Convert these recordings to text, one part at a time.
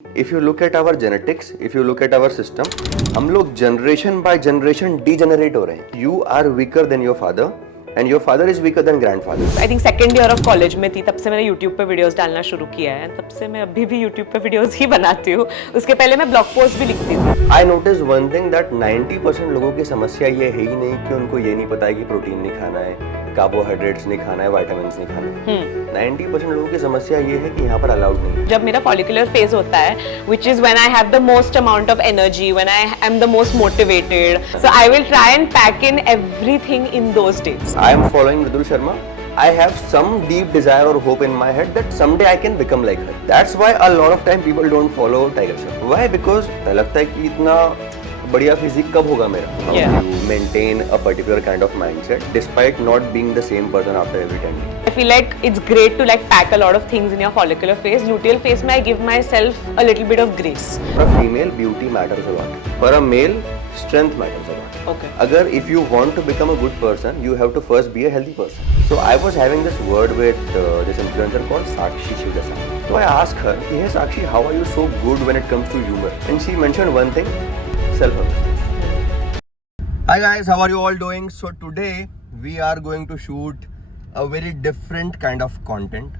If you look at our genetics, if you look at our system, हम लोग generation by generation degenerate हो रहे हैं. You are weaker than your father and your father is weaker than grandfather. I think second year of college में थी, तब से मैंने YouTube पे वीडियोस डालना शुरू किया है. तब से मैं अभी भी YouTube पे वीडियोस ही बनाती हूँ. उसके पहले मैं ब्लॉग पोस्ट भी लिखती थी. I noticed one thing that 90% लोगों की समस्या ये है ही नहीं कि उनको ये नहीं पता है कि प्रोटीन नहीं खाना है, कार्बोहाइड्रेट्स नहीं खाना है, विटामिन्स नहीं खाना है. 90% लोगों की समस्या ये है कि यहाँ पर अलाउड नहीं है. जब मेरा follicular phase होता है, which is when I have the most amount of energy, when I am the most motivated, so I will try and pack in everything in those days. I am following Mridul Sharma. I have some deep desire or hope in my head that someday I can become like her. That's why a lot of time people don't follow Tiger Shroff. Why? Because लगता है कि इतना बढ़िया physique कब होगा मेरा? Yeah. You maintain a particular kind of mindset despite not being the same person after every 10 years. I feel like it's great to like pack a lot of things in your follicular phase. Luteal phase में I give myself a little bit of grace. For a female, beauty matters a lot. For a male, strength matters a lot. Okay. अगर if you want to become a good person, you have to first be a healthy person. So I was having this word with this influencer called Sakshi Shivdasani. So I asked her, "Hey Sakshi, how are you so good when it comes to humor?" And she mentioned one thing, self-awareness. Hi guys, how are you all doing? So today we are going to shoot a very different kind of content.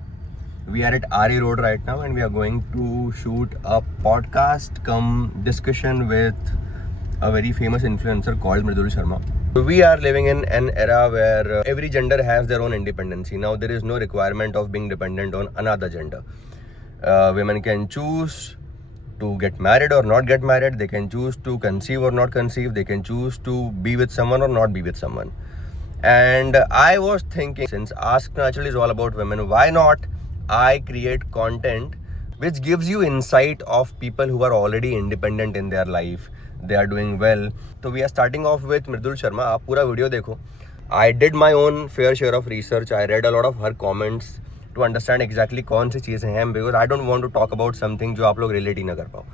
We are at RE Road right now and we are going to shoot a podcast come discussion with a very famous influencer called Mridul Sharma. We are living in an era where every gender has their own independency. Now there is no requirement of being dependent on another gender. Women can choose to get married or not get married. They can choose to conceive or not conceive. They can choose to be with someone or not be with someone. And I was thinking, since Ask Natural is all about women, why not I create content which gives you insight of people who are already independent in their life. They are doing well. So we are starting off with Mridul Sharma. आप पूरा video देखो. I did my own fair share of research. I read a lot of her comments to understand exactly कौन सी चीज़ें हैं, because I don't want to talk about something जो आप लोग relate ही ना कर पाओ.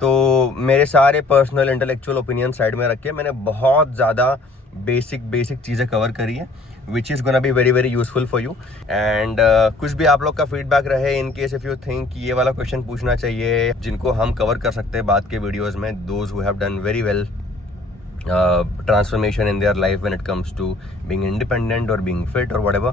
तो मेरे सारे पर्सनल इंटेलेक्चुअल ओपिनियन साइड में रख के मैंने बहुत ज़्यादा बेसिक चीज़ें कवर करी है, which is gonna be very very useful for you. And कुछ भी आप लोग का फीडबैक रहे, in case if you think ये वाला क्वेश्चन पूछना चाहिए जिनको हम कवर कर सकते हैं बाद के वीडियोज़ में, those who have done very well transformation in their life when it comes to being independent और बीइंग फिट और व्हाटएवर,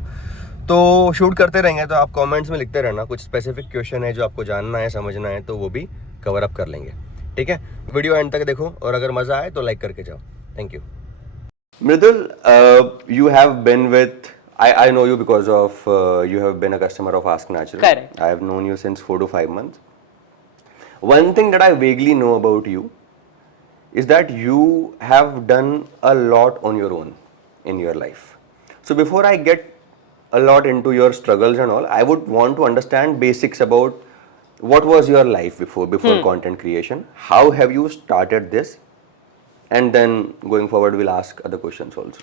तो शूट करते रहेंगे. तो आप कमेंट्स में लिखते रहना, कुछ स्पेसिफिक क्वेश्चन है जो आपको जानना है, समझना है, तो वो भी कवर अप कर लेंगे. ठीक है, वीडियो एंड तक देखो और अगर मजा आए तो लाइक करके जाओ. Thank you. Mridul, you have been with, I know you because of you have been a customer of Ask Natural. Correct. I have known you since 4 to 5 months. One thing that I vaguely know about you is that you have done a lot on your own in your life. So before I get a lot into your struggles and all, I would want to understand basics about what was your life before content creation. How have you started this? And then going forward we'll ask other questions also.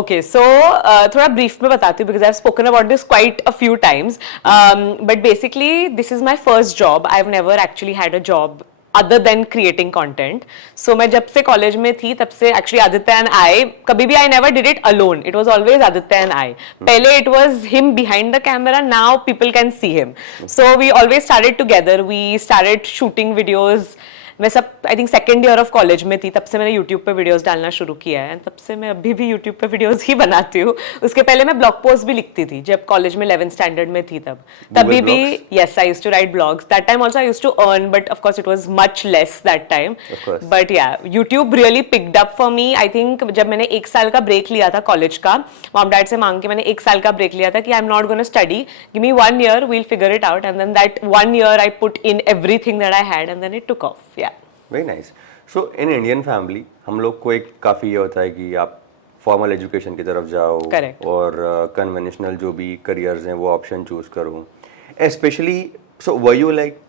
Okay, so थोड़ा brief में बताती हूँ because I've spoken about this quite a few times. But basically this is my first job. I've never actually had a job other than creating content. So मैं जब से college में थी तब से actually Aditya and I, कभी भी I never did it alone. It was always Aditya and I. पहले it was him behind the camera. Now people can see him. So we always started together. We started shooting videos. मैं सब I think second year of college में थी, तब से मैंने YouTube पे videos डालना शुरू किया है. तब से मैं अभी भी यूट्यूब पे वीडियोस ही बनाती हूँ. उसके पहले मैं ब्लॉग पोस्ट भी लिखती थी जब कॉलेज में 11th स्टैंडर्ड में थी. तभी भी yes I used to write blogs. That time also I used to earn, but of course it was much less that time. But yeah YouTube really picked up for me. I think जब मैंने 1 साल का break लिया था college का, mom dad से मांग के मैंने 1 साल का ब्रेक लिया था कि I am not gonna study, give me 1 year, we'll figure it out. And then that 1 year I put in everything that I had and then it took off. Yeah very nice. So in Indian family हम लोग को एक काफ़ी ये होता है कि आप फॉर्मल एजुकेशन की तरफ जाओ. Correct. और कन्वेंशनल जो भी करियर्स हैं वो ऑप्शन चूज करो. Specially so were you like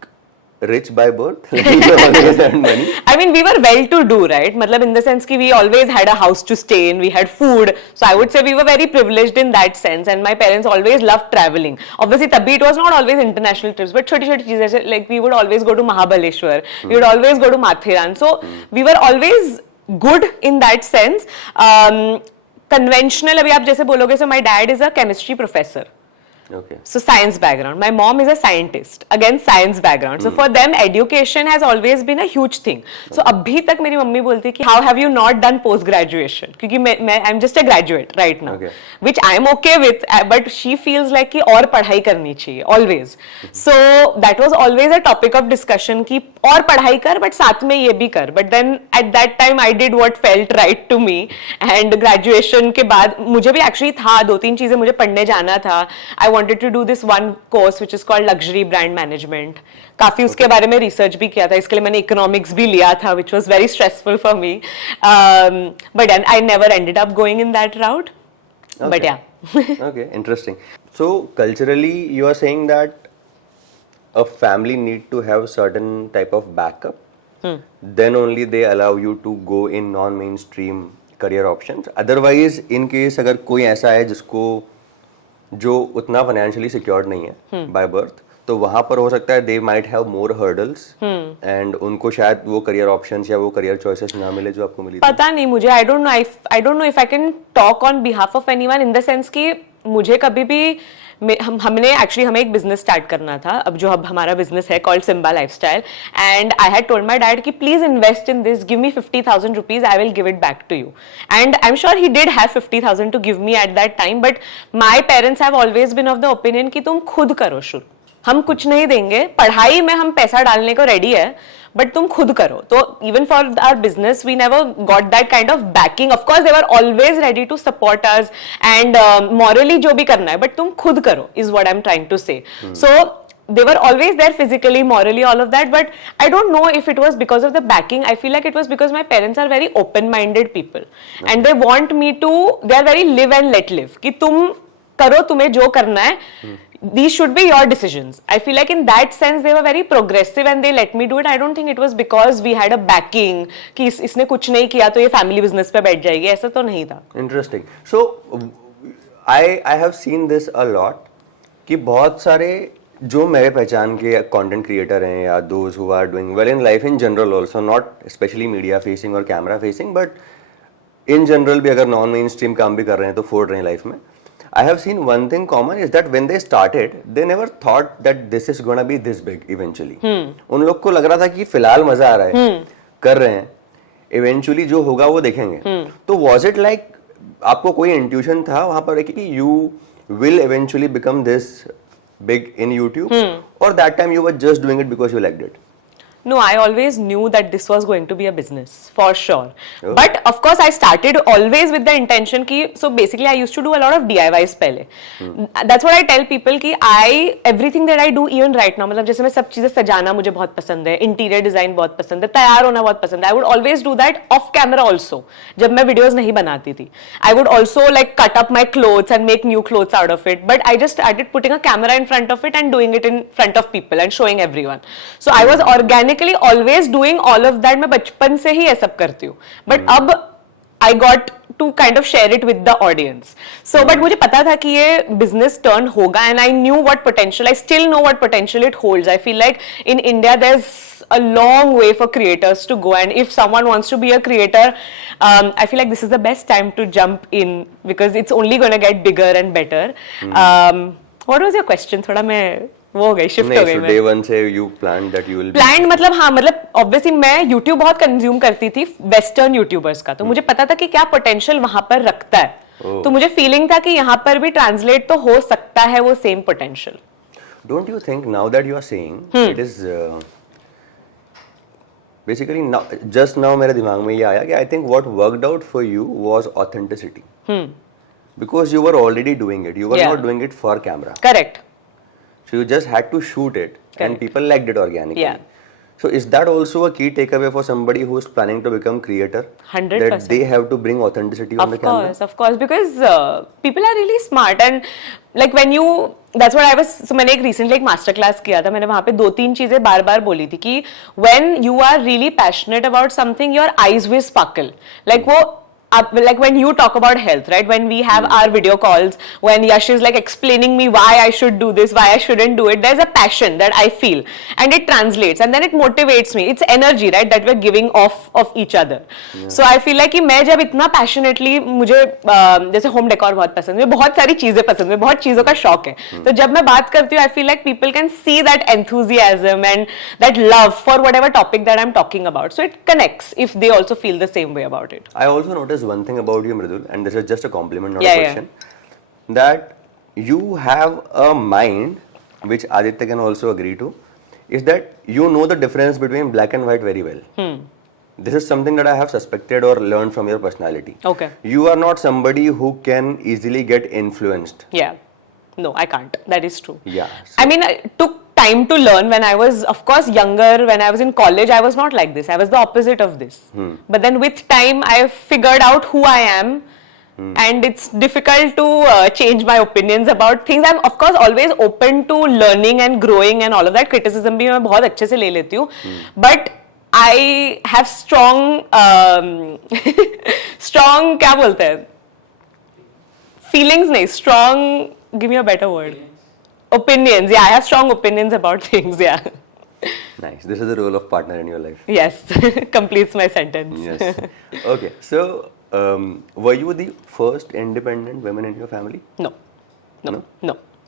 rich by birth? Like you always had money? I mean, we were well to do, right? मतलब in the sense कि we always had a house to stay in, we had food. So I would say we were very privileged in that sense. And my parents always loved traveling. Obviously, तभी it was not always international trips, but छोटी-छोटी चीजें, like we would always go to Mahabaleshwar, we would always go to Mathiran. So we were always good in that sense. Conventional, अभी आप जैसे बोलोगे, so my dad is a chemistry professor. Okay. So science background. My mom is a scientist. Again, science background. So for them, education has always been a huge thing. So अभी तक मेरी mummy बोलती है कि how have you not done post graduation? क्योंकि मैं I'm just a graduate right now, Okay. which I'm okay with. But she feels like कि और पढ़ाई करनी चाहिए always. So that was always a topic of discussion कि और पढ़ाई कर but साथ में ये भी कर. But then at that time I did what felt right to me. And graduation के बाद मुझे भी actually था 2-3 चीजें मुझे पढ़ने जाना था. I wanted to do this one course which is called luxury brand management. काफी उसके बारे में रिसर्च भी किया था, इसके लिए मैंने इकोनॉमिक्स भी लिया था, which was very stressful for me. But then I never ended up going in that route. Okay. But yeah. Okay, interesting. So culturally, you are saying that a family need to have certain type of backup. Then only they allow you to go in non-mainstream career options. Otherwise, in case अगर कोई ऐसा है जिसको जो उतना financially secured नहीं है by birth, तो वहां पर हो सकता है they might have more hurdles and उनको शायद वो करियर ऑप्शंस या वो करियर चॉइसेस ना मिले जो आपको मिली थी। पता नहीं मुझे, I don't know if I can talk on behalf of anyone in the sense कि मुझे कभी भी हमें एक बिजनेस स्टार्ट करना था, अब जो अब हमारा बिजनेस है called Simba lifestyle, and I had told my dad कि please invest in this, give me 50,000 rupees, I will give it back to you, and I am sure he did have 50,000 to give me at that time, but my parents have always been of the opinion कि तुम खुद करो शुरू, हम कुछ नहीं देंगे, पढ़ाई में हम पैसा डालने को रेडी है बट तुम खुद करो. तो even for our business we never got that kind of backing. Of course they were always ready to support us and morally जो भी करना है, बट तुम खुद करो is what I am trying to say. So they were always there physically, morally, all of that, but I don't know if it was because of the backing. I feel like it was because my parents are very open-minded people, and they want me to, they are very live and let live, कि तुम करो, तुम्हें जो करना है, these should be your decisions. I feel like in that sense they were very progressive and they let me do it. I don't think it was because we had a backing कि इसने कुछ नहीं किया तो ये family business पे बैठ जाएगी, ऐसा तो नहीं था. Interesting. So I have seen this a lot कि बहुत सारे जो मेरे पहचान के कंटेंट क्रिएटर हैं या those who are doing well in life in general also, not specially media facing और camera facing, but in general भी अगर नॉन मेन स्ट्रीम काम भी कर रहे हैं तो फोड़ रहे हैं लाइफ में. I have seen one thing common is that when they started, they never thought that this is gonna be this big eventually. उन लोग को लग रहा था कि फिलहाल मजा आ रहा है, कर रहे हैं, eventually जो होगा वो देखेंगे. तो was it like आपको कोई intuition था वहां पर कि you will eventually become this big in YouTube, or that time you were just doing it because you liked it? No, I always knew that this was going to be a business, for sure. Oh. But of course, I started always with the intention ki, so basically I used to do a lot of DIYs pehle. That's what I tell people ki everything that I do even right now, मतलब जैसे मैं सब चीजें सजाना मुझे बहुत पसंद है, interior design बहुत पसंद है, तैयार होना बहुत पसंद है. I would always do that off camera also. जब मैं videos नहीं बनाती थी, I would also like cut up my clothes and make new clothes out of it. But I just started putting a camera in front of it and doing it in front of people and showing everyone. So I was organic always doing all of that. मैं बचपन से ही ये सब करती हूँ, but अब I got to kind of share it with the audience. So but मुझे पता था कि ये business turn होगा, and I knew what potential, I still know what potential it holds. I feel like in India there's a long way for creators to go, and if someone wants to be a creator, I feel like this is the best time to jump in because it's only going to get bigger and better. What was your question? थोड़ा मैं वो हो गई, shift हो गई मैं. Day one से you planned that you will planned मतलब हाँ, मतलब obviously मैं YouTube बहुत कंज्यूम करती थी वेस्टर्न यूट्यूबर्स का, तो मुझे पता था कि क्या पोटेंशियल वहां पर रखता है. तो मुझे फीलिंग था कि यहाँ पर भी ट्रांसलेट तो हो सकता है वो same potential. Don't you think now that you are saying it is basically now, just now मेरे दिमाग में ये आया कि I think what worked out for you was authenticity. Because you were already doing it, you were not doing it for camera. Correct. So you just had to shoot it. Correct. And people liked it organically. Yeah. So is that also a key takeaway for somebody who is planning to become creator? 100%. That they have to bring authenticity on the camera? Of course, because people are really smart, and like when you, that's what I was, so मैंने एक recently एक master class किया था, मैंने वहाँ पे 2-3 चीजें बार-बार बोली थी कि when you are really passionate about something, your eyes will sparkle. Like वो like when you talk about health, right? When we have our video calls, when Yash is like explaining me why I should do this, why I shouldn't do it, there's a passion that I feel, and it translates, and then it motivates me. It's energy, right, that we're giving off of each other. So I feel like कि मैं जब इतना passionately, मुझे जैसे home decor बहुत पसंद है, बहुत सारी चीजें पसंद है, बहुत चीजों का शौक है, तो जब मैं बात करती हूँ, I feel like people can see that enthusiasm and that love for whatever topic that I'm talking about. So it connects if they also feel the same way about it. I also noticed one thing about you, Mridul, and this is just a compliment, not Yeah, a question, that you have a mind, which Aditya can also agree to, is that you know the difference between black and white very well. This is something that I have suspected or learned from your personality. Okay. You are not somebody who can easily get influenced. Yeah. No, I can't. That is true. Yeah. I mean, it took time to learn. When I was, of course, younger, when I was in college, I was not like this. I was the opposite of this. But then with time, I figured out who I am. And it's difficult to change my opinions about things. I'm, of course, always open to learning and growing and all of that. Criticism भी मैं बहुत अच्छे से ले लेती हूँ. But I have strong, strong, क्या बोलते हैं? Feelings नहीं, strong, give me a better word. Opinions, yeah, I have strong opinions about things, yeah. Nice. This is the role of partner in your life. Yes, completes my sentence. Yes. Okay. So, were you the first independent woman in your family? No.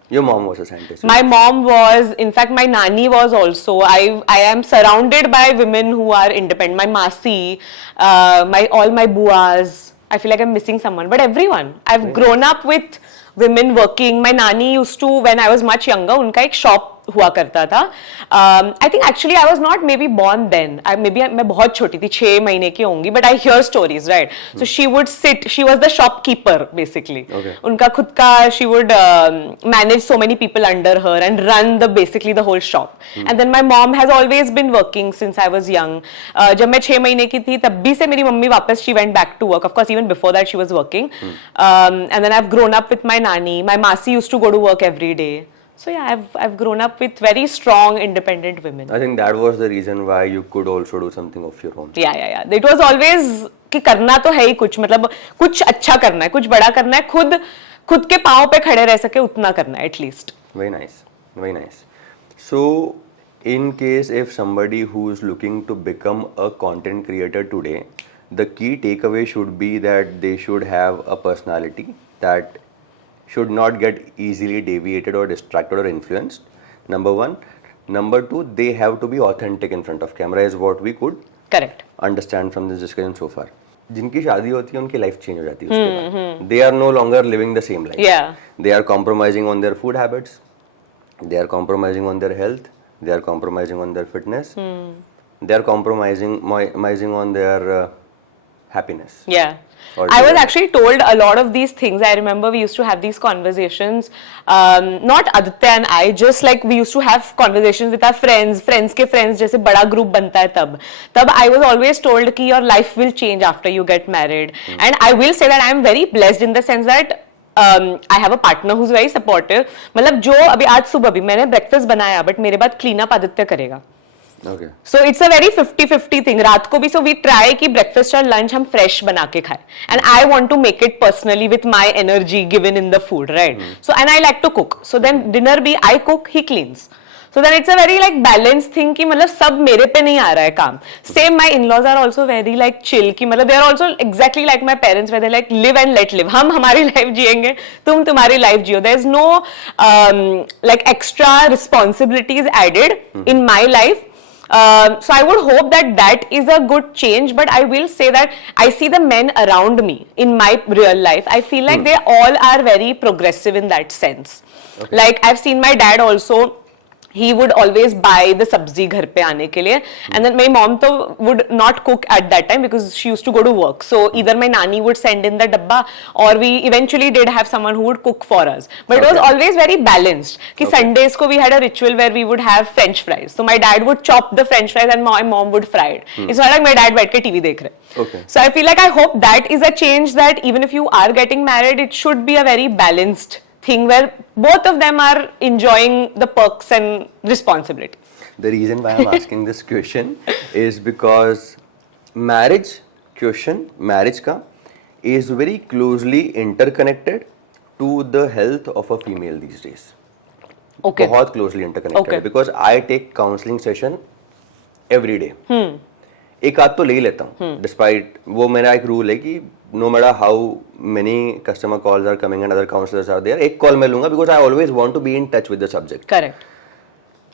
Your mom was a scientist. My mom was, in fact, my nani was also. I am surrounded by women who are independent. My masi, all my buas. I feel like I'm missing someone, but everyone. I've grown up with women working. My nani used to, when I was much younger, उनका एक shop हुआ करता था. I think actually I was not maybe born then. Maybe मैं बहुत छोटी थी, 6 महीने की होंगी. But I hear stories, right? So she would sit. She was the shopkeeper basically. Okay. उनका खुद का, she would manage so many people under her and run basically the whole shop. And then my mom has always been working since I was young. जब मैं 6 महीने की थी, तब भी से मेरी मम्मी वापस, she went back to work. Of course, even before that she was working. And then I've grown up with my nani. My masi used to go to work every day. So yeah, I've grown up with very strong, independent women. I think that was the reason why you could also do something of your own. Yeah. It was always कि करना तो है ही कुछ, मतलब कुछ अच्छा करना है, कुछ बड़ा करना है, खुद के पाँव पे खड़े रह सके उतना करना है at least. Very nice, very nice. So, in case if somebody who is looking to become a content creator today, the key takeaway should be that they should have a personality that should not get easily deviated or distracted or influenced. Number one. Number two, they have to be authentic in front of camera is what we could Correct. understand from this discussion so far. जिनकी शादी होती है उनकी life change हो जाती है उसके बाद. They are no longer living the same life. Yeah. They are compromising on their food habits. They are compromising on their health. They are compromising on their fitness. They are compromising on their happiness. Yeah. Or I was their- actually told a lot of these things. I remember we used to have these conversations, not Aditya and I, just like we used to have conversations with our friends के friends, जैसे बड़ा group बनता है तब I was always told कि your life will change after you get married. And I will say that I am very blessed in the sense that I have a partner who's very supportive. मतलब जो अभी आज सुबह भी मैंने breakfast बनाया, but मेरे बाद clean up आदित्य करेगा. Okay. So it's a very 50-50 thing. रात को भी so we try कि breakfast और lunch हम fresh बना के खाएं. And I want to make it personally with my energy given in the food, right? So and I like to cook. So then dinner भी I cook, he cleans. So then it's a very like balanced thing कि मतलब सब मेरे पे नहीं आ रहा है काम. Same my in-laws are also very like chill कि मतलब they are also exactly like my parents where they like live and let live. हम हमारी life जिएंगे, तुम तुम्हारी life Jio. There is no like extra responsibilities added in my life. So I would hope that is a good change, but I will say that I see the men around me in my real life. I feel like they all are very progressive in that sense. Okay. Like I've seen my dad also. He would always buy the sabzi घर पे आने के लिए, and then my mom तो would not cook at that time because she used to go to work. So either my nani would send in the dabba, or we eventually did have someone who would cook for us. But it was always very balanced. कि Sundays को we had a ritual where we would have French fries. So my dad would chop the French fries and my mom would fry it. It's not like my dad बैठ के TV देख रहे. Okay. So I feel like I hope that is a change, that even if you are getting married, it should be a very balanced thing where both of them are enjoying the perks and responsibilities. The reason why I'm asking this question is because marriage का is very closely interconnected to the health of a female these days. Okay. बहुत closely interconnected. Okay. Because I take counseling session every day. एक आध तो ले ही लेता हूँ. Despite वो मेरा एक rule है कि no matter how many customer calls are coming and other counselors are there, एक call मैं लूँगा because I always want to be in touch with the subject. Correct.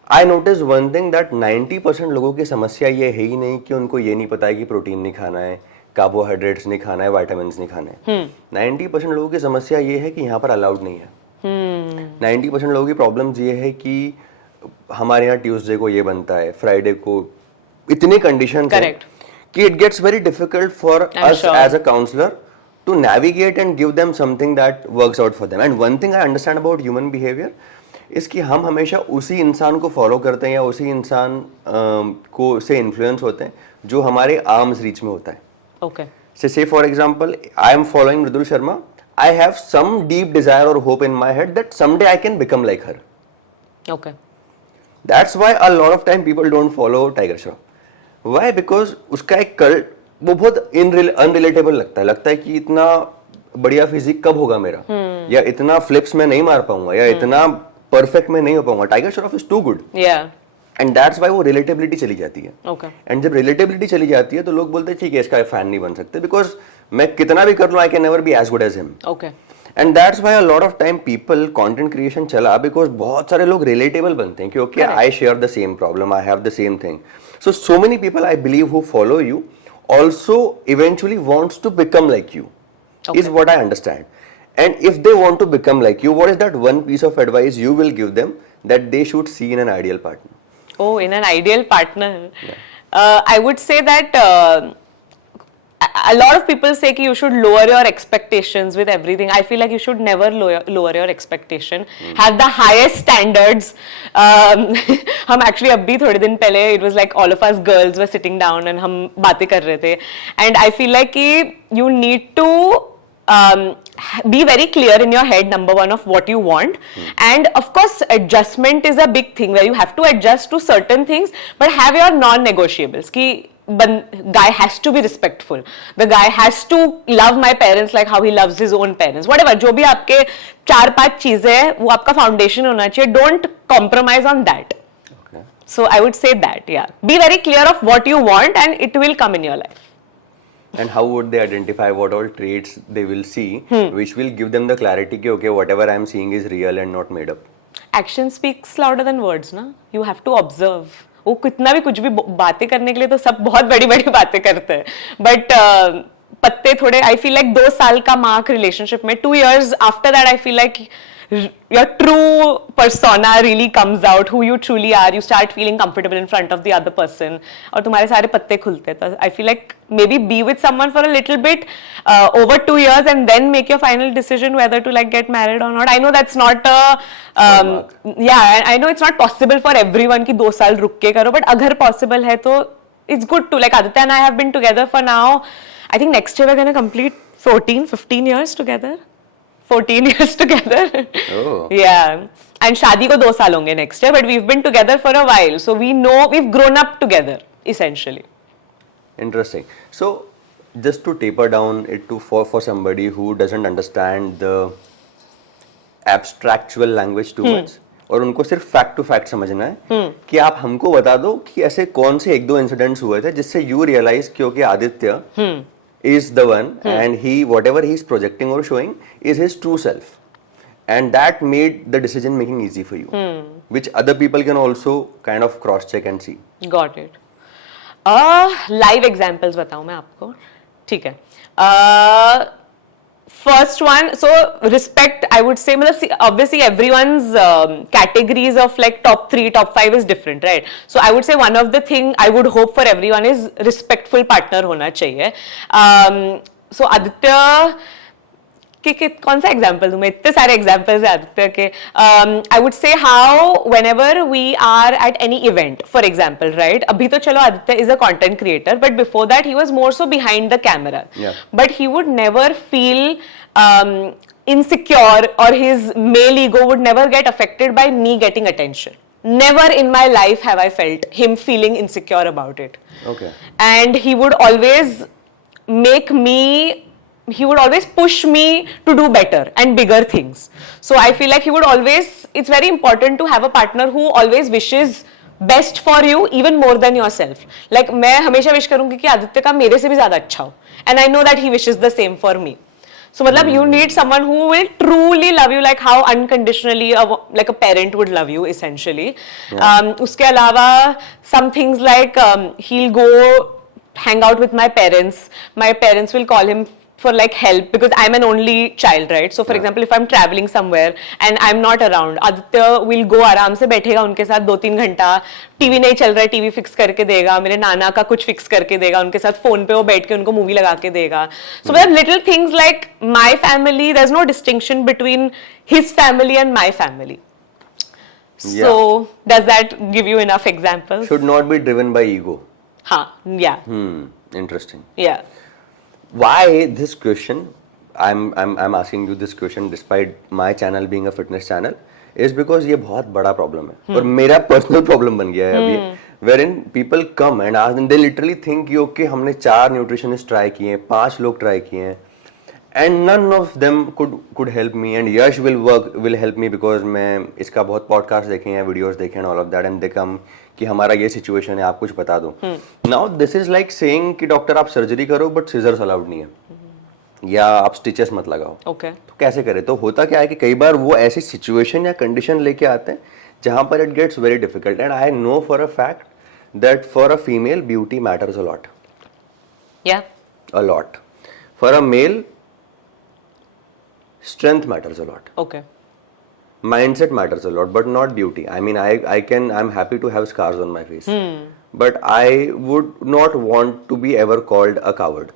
I noticed one thing that 90% लोगों की समस्या ये है ही नहीं कि उनको ये नहीं पता है कि प्रोटीन नहीं खाना है, कार्बोहाइड्रेट्स नहीं खाना है, विटामिन्स नहीं खाने हैं. 90% लोगों की समस्या ये है कि यहाँ पर अलाउड नहीं है. 90% लोगों की प्रॉब्लम्स ये है कि हमारे यहाँ ट्यूसडे को ये बनता है, फ्राइडे को इतने कंडीशन कि it gets very difficult for us as a counselor to navigate and give them something that works out for them. And one thing I understand about human behavior is कि हम हमेशा उसी इंसान को follow करते हैं या उसी इंसान को से इन्फ्लुएंस होते हैं जो हमारे आर्म्स रीच में होता है. Okay. Say for example, I am following Mridul Sharma. I have some deep desire or hope in my head that someday I can become like her. Okay. That's why a lot of time people don't follow Tiger Shroff. Why? Because उसका एक cult वो बहुत unrelatable लगता है कि इतना बढ़िया physique कब होगा मेरा, या इतना फ्लिप्स में नहीं मार पाऊंगा, या इतना परफेक्ट में नहीं हो पाऊंगा. Tiger Shroff is too good. And that's why वो रिलेटेबिलिटी चली जाती है. एंड जब रिलेटेबिलिटी चली जाती है तो लोग बोलते हैं ठीक है इसका फैन नहीं बन सकते बिकॉज मैं कितना भी कर लूं I can never be as good as him. And that's why a lot of time people content creation चला बिकॉज बहुत सारे लोग रिलेटेबल बनते हैं क्योंकि I share the same problem, I have the same thing. So many people I believe who follow you also eventually wants to become like you. Is what I understand. And if they want to become like you, what is that one piece of advice you will give them that they should see in an ideal partner? Oh, in an ideal partner. I would say that a lot of people say कि you should lower your expectations with everything. I feel like you should never lower your expectation. Have the highest standards. हम actually अभी थोड़े दिन पहले it was like all of us girls were sitting down and हम बातें कर रहे थे. And I feel like कि you need to be very clear in your head, number one, of what you want. And of course adjustment is a big thing where you have to adjust to certain things, but have your non-negotiables कि guy has to be respectful, the guy has to love my parents like how he loves his own parents, whatever जो भी आपके 4-5 चीजें हैं वो आपका foundation होना चाहिए. Don't compromise on that. So I would say that, yeah, be very clear of what you want and it will come in your life. And how would they identify what all traits they will see which will give them the clarity कि okay whatever I am seeing is real and not made up? Action speaks louder than words, ना. You have to observe. वो कितना भी कुछ भी बातें करने के लिए तो सब बहुत बड़ी बड़ी बातें करते हैं, बट पत्ते थोड़े. आई फील लाइक 2 साल का मार्क रिलेशनशिप में, 2 years after that I feel like your true persona really comes out, who you truly are. You start feeling comfortable in front of the other person और तुम्हारे सारे पत्ते खुलते हैं. तो I feel like maybe be with someone for a little bit over 2 years and then make your final decision whether to like get married or not. I know that's not I know it's not possible for everyone कि 2 साल रुक के करो, but अगर possible है तो it's good to. Like Aditya and I have been together for now, I think next year we're going to complete 15 years together. 14 years together. Oh. Yeah. And शादी को 2 साल होंगे next year, but we've been together for a while, so we know we've grown up together essentially. Interesting. So just to taper down it to for somebody who doesn't understand the abstractual language too much और उनको सिर्फ fact to fact समझना है कि आप हमको बता दो कि ऐसे कौन से 1-2 इंसिडेंट्स हुए थे जिससे यू रियलाइज क्योंकि Aditya is the one and he whatever he's projecting or showing is his true self, and that made the decision making easy for you, which other people can also kind of cross check and see. Got it. Live examples बताऊं मैं आपको, ठीक है. First one, so respect, I would say, obviously everyone's categories of like top 3, top 5 is different, right? So I would say one of the thing I would hope for everyone is respectful partner होना चाहिए. So Aditya कि कौन सा example दूं मैं, इतने सारे examples हैं आदित्य के. I would say how whenever we are at any event, for example, right, अभी तो चलो Aditya is a content creator, but before that he was more so behind the camera, but he would never feel insecure or his male ego would never get affected by me getting attention. Never in my life have I felt him feeling insecure about it. Okay. And he would always make me he would always push me to do better and bigger things. So I feel like he would always, it's very important to have a partner who always wishes best for you even more than yourself. Like मैं हमेशा wish करूंगी कि आदित्य का मेरे से भी ज्यादा अच्छा हो, and I know that he wishes the same for me. So मतलब you need someone who will truly love you like how unconditionally like a parent would love you essentially. उसके अलावा some things like he'll go hang out with my parents. My parents will call him for like help because I'm an only child, right? So for example, if I'm traveling somewhere and I'm not around, Aditya will go आराम से बैठेगा उनके साथ 2-3 घंटा. TV नहीं चल रहा है, टीवी फिक्स करके देगा, मेरे नाना का कुछ फिक्स करके देगा, उनके साथ फोन पे वो बैठ के उनको मूवी लगा के देगा. So मतलब little things like my family, there's no distinction between his family and my family. So does that give you enough examples? Should not be driven by ego. हाँ, yeah. Interesting. Yeah. Why this question? I'm asking you this question despite my channel being a fitness channel is because ये बहुत बड़ा problem है और मेरा personal problem बन गया है अभी. Wherein people come and ask and they literally think कि okay हमने 4 nutritionists try किए हैं, 5 लोग try किए हैं and none of them could help me and Yash will help me because मैं इसका बहुत podcast देखे हैं, videos देखे हैं and all of that and they come कि हमारा ये सिचुएशन है, आप कुछ बता दो. Now this is like saying कि डॉक्टर आप सर्जरी करो बट सीजर्स अलाउड नहीं है या आप स्टिचेस मत लगाओ. तो कैसे करें? तो होता क्या है कि कई बार वो ऐसी सिचुएशन या कंडीशन लेके आते हैं जहां पर it gets very difficult and I know for a fact that for a female beauty matters a lot. A lot. For a male strength matters a lot. Okay. Mindset matters a lot, but not beauty. I mean, I'm happy to have scars on my face, but I would not want to be ever called a coward.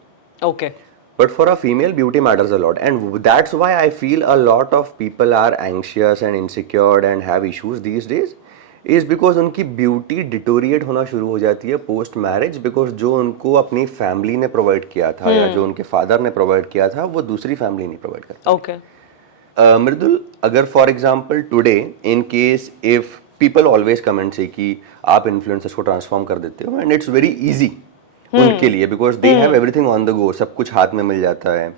Okay. But for a female, beauty matters a lot, and that's why I feel a lot of people are anxious and insecure and have issues these days. Is because उनकी beauty deteriorate होना शुरू हो जाती है post marriage because जो उनको अपनी family ने provide किया था या जो उनके father ने provide किया था वो दूसरी family नहीं provide करती. Okay. मृदुल, अगर for example today in case if people always comment से कि आप इन्फ्लुएंसर्स को ट्रांसफॉर्म कर देते हो एंड इट्स वेरी इजी उनके लिए because they have everything on the go, सब कुछ हाथ में मिल जाता है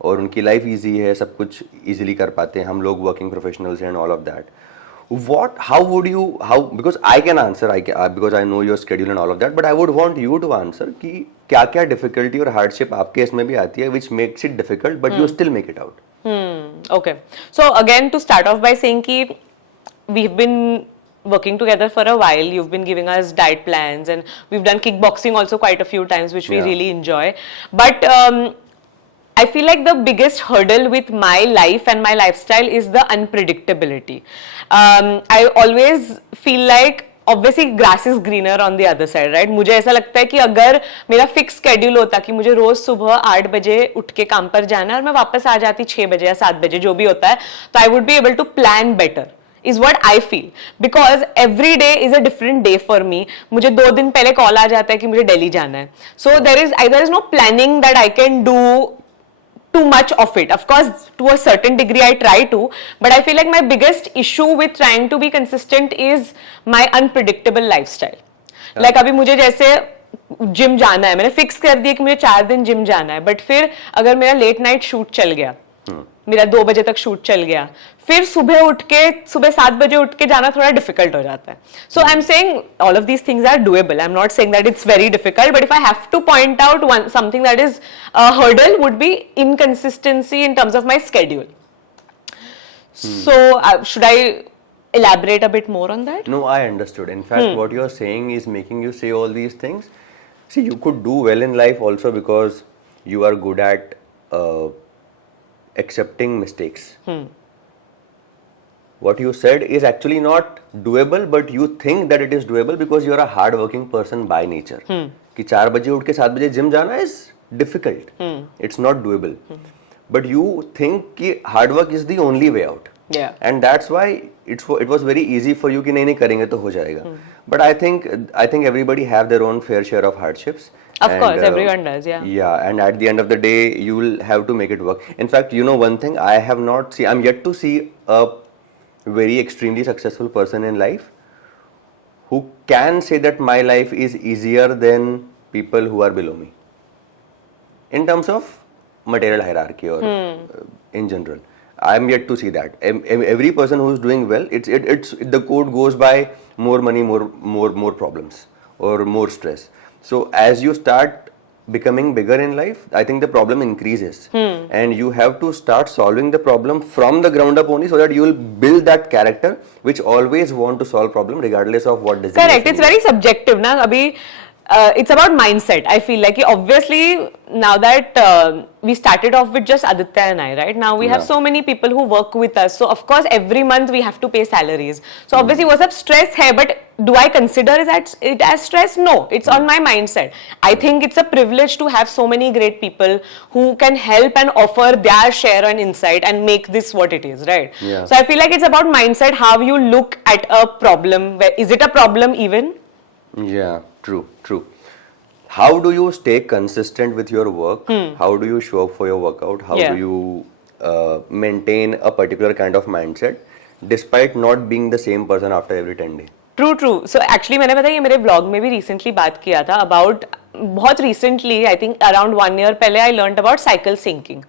और उनकी लाइफ इजी है, सब कुछ इजीली कर पाते हैं. हम लोग working professionals and all of that. how would you because I can answer because I know your schedule and all of that, but I would want you to answer कि क्या क्या difficulty और hardship आपके इसमें भी आती है which makes it difficult but you still make it out. Okay. So again, to start off by saying कि we've been working together for a while. You've been giving us diet plans and we've done kickboxing also quite a few times, which we really enjoy. But I feel like the biggest hurdle with my life and my lifestyle is the unpredictability. I always feel like obviously grass is greener on the other side, right? मुझे ऐसा लगता है कि अगर मेरा fix schedule होता कि मुझे रोज सुबह 8 बजे उठ के काम पर जाना है और मैं वापस आ जाती 6 बजे या 7 बजे जो भी होता है, तो I would be able to plan better. Is what I feel because every day is a different day for me. मुझे 2 दिन पहले कॉल आ जाता है कि मुझे दिल्ली जाना है. So there is no planning that I can do too much of it. Of course, to a certain degree I try to, but I feel like my biggest issue with trying to be consistent is my unpredictable lifestyle. Like अभी मुझे जैसे gym जाना है, मैंने fix कर दिया कि मुझे 4 दिन जिम जाना है, बट फिर अगर मेरा लेट नाइट शूट चल गया, मेरा 2 बजे तक शूट चल गया, फिर सुबह 7 बजे उठ के जाना थोड़ा डिफिकल्ट हो जाता है. So I am saying all of these things are doable. I am not saying that it's very difficult, but if I have to point out something that is a hurdle would be inconsistency in terms of my schedule. So should I elaborate a bit more on that? No, I understood. In fact, what you're saying is making you say all these things. See, you could do well in life also because you are good at accepting mistakes. What you said is actually not doable, but you think that it is doable because you are a hard-working person by nature. कि 4 बजे उठ के 7 बजे gym जाना is difficult. It's not doable. But you think कि hard work is the only way out. Yeah. And that's why it was very easy for you कि नहीं करेंगे तो हो जाएगा. But I think everybody have their own fair share of hardships. Of course, everyone does, yeah. Yeah, and at the end of the day, you will have to make it work. In fact, you know one thing, I'm yet to see a very extremely successful person in life who can say that my life is easier than people who are below me. In terms of material hierarchy or in general. I am yet to see that. Every person who is doing well, it's the code goes by more money, more problems, or more stress. So as you start becoming bigger in life, I think the problem increases, and you have to start solving the problem from the ground up only, so that you will build that character which always want to solve problem regardless of what decision. Correct. It's very subjective, na. Abhi, it's about mindset. I feel like obviously now that we started off with just Aditya and I, right? Now we have so many people who work with us. So of course every month we have to pay salaries. So obviously वो सब stress है, but do I consider it as stress? No, it's on my mindset. I think it's a privilege to have so many great people who can help and offer their share and insight and make this what it is, right? Yeah. So I feel like it's about mindset, how you look at a problem. Is it a problem even? Yeah, true. How do you stay consistent with your work? How do you show up for your workout? How do you maintain a particular kind of mindset despite not being the same person after every 10 days? True. So actually मैंने पता है ये मेरे vlog में भी recently बात किया था about बहुत recently, I think around 1 year पहले I learned about cycle syncing.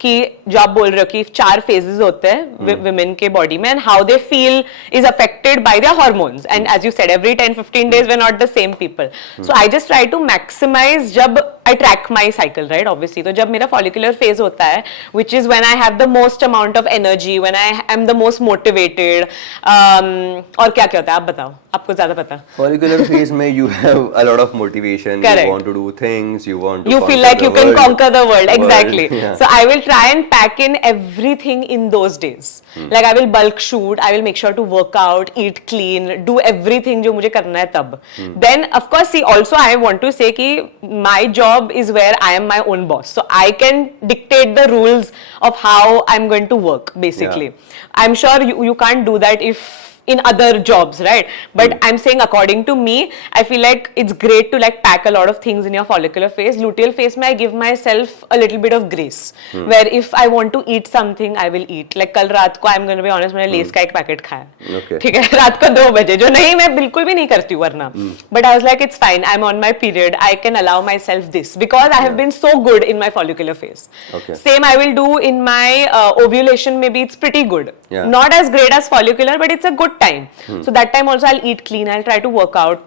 कि जो आप बोल रहे हो कि 4 phases होते हैं women के body में, and how they feel is affected by their hormones, and as you said every 10-15 days we're not the same people. So I just try to maximize जब I track my cycle, right? Obviously तो जब मेरा follicular phase होता है, which is when I have the most amount of energy, when I am the most motivated, और क्या होता है आप बताओ, आपको ज्यादा पता. Follicular phase में you have a lot of motivation. Correct. You want to do things, you want to you feel like you can conquer the world. Exactly. Yeah. So I will try and pack in everything in those days. Like I will bulk shoot, I will make sure to work out, eat clean, do everything जो मुझे करना है तब. Then of course see also I want to say कि my job is where I am my own boss. So I can dictate the rules of how I'm going to work basically. Yeah. I'm sure you can't do that if in other jobs, right? But I'm saying according to me, I feel like it's great to like pack a lot of things in your follicular phase. Luteal phase में I give myself a little bit of grace, where if I want to eat something, I will eat. Like कल रात को I'm going to be honest, मैंने less का एक packet खाया. Okay. ठीक है, रात को 2 बजे, जो नहीं मैं बिल्कुल भी नहीं करती हूँ वरना. But I was like, it's fine. I'm on my period. I can allow myself this because I have been so good in my follicular phase. Okay. Same I will do in my ovulation. Maybe it's pretty good. Yeah. Not as great as follicular, but it's a good time. So that time also I'll eat clean. I'll try to work out.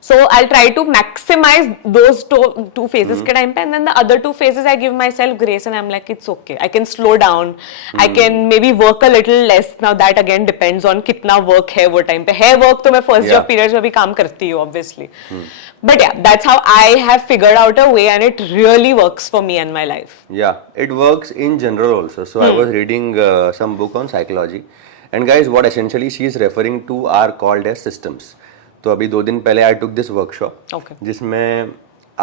So I'll try to maximize those two phases के time पे, and then the other 2 phases I give myself grace and I'm like it's okay. I can slow down. I can maybe work a little less. Now that again depends on कितना work है वो time पे. है work तो मैं first job periods में भी काम करती हूँ obviously. But yeah, that's how I have figured out a way, and it really works for me and my life. Yeah, it works in general also. So I was reading some book on psychology, and guys, what essentially she is referring to are called as systems. तो अभी 2 दिन पहले I took this workshop, Okay. जिसमें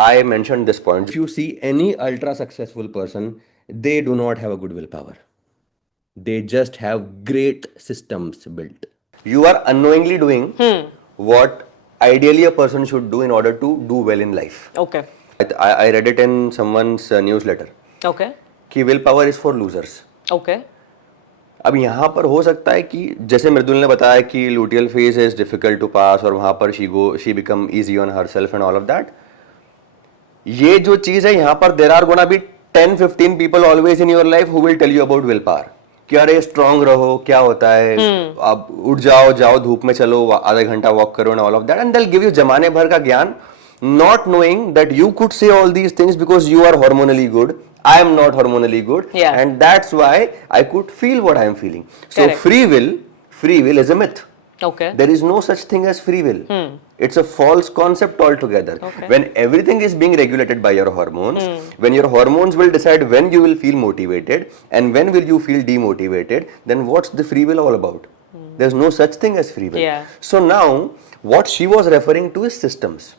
I mentioned this point. If you see any ultra successful person, they do not have a good willpower. They just have great systems built. You are unknowingly doing what ideally a person should do in order to do well in life. Okay. I read it in someone's newsletter. Okay. कि willpower is for losers. Okay. अब यहाँ पर हो सकता है कि जैसे मृदुल ने बताया कि luteal phase is difficult to pass और वहां पर she become easy on herself and all of that. ये जो चीज है यहाँ पर there are gonna be 10-15 people always in your life who will tell you about will power. कि अरे स्ट्रांग रहो, क्या होता है, आप उठ जाओ धूप में चलो, आधा घंटा वॉक करो and all of that, and they will give you जमाने भर का ज्ञान, not knowing that you could say all these things because you are hormonally good. I am not hormonally good, and that's why I could feel what I am feeling. So Correct. free will is a myth. Okay. There is no such thing as free will. It's a false concept altogether. Okay. When everything is being regulated by your hormones, when your hormones will decide when you will feel motivated and when will you feel demotivated, then what's the free will all about? There's no such thing as free will. Yeah. So now what she was referring to is systems.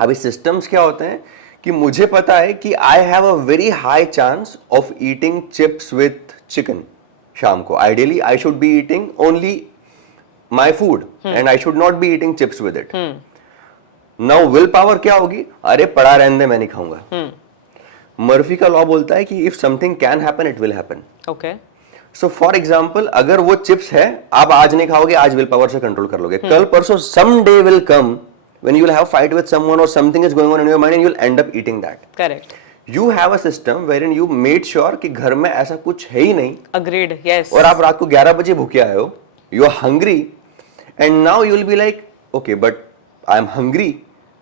अभी systems क्या होते हैं कि मुझे पता है कि I have a very high chance of eating chips with chicken शाम को. Ideally I should be eating only my food and I should not be eating chips with it. Now willpower क्या होगी? अरे पड़ा रहने दे, मैं नहीं खाऊंगा. मर्फी का लॉ बोलता है कि if something can happen it will happen. Okay. So for example, अगर वो चिप्स है, आप आज नहीं खाओगे, आज विल पावर से कंट्रोल कर लोगे. कल परसों some day will come when you will have a fight with someone or something is going on in your mind and you will end up eating that. Correct. You have a system wherein you made sure कि घर में ऐसा कुछ है ही नहीं. Agreed. Yes. और आप रात को 11 बजे भूखे आए हो. You are hungry, and now you will be like, okay, but I am hungry.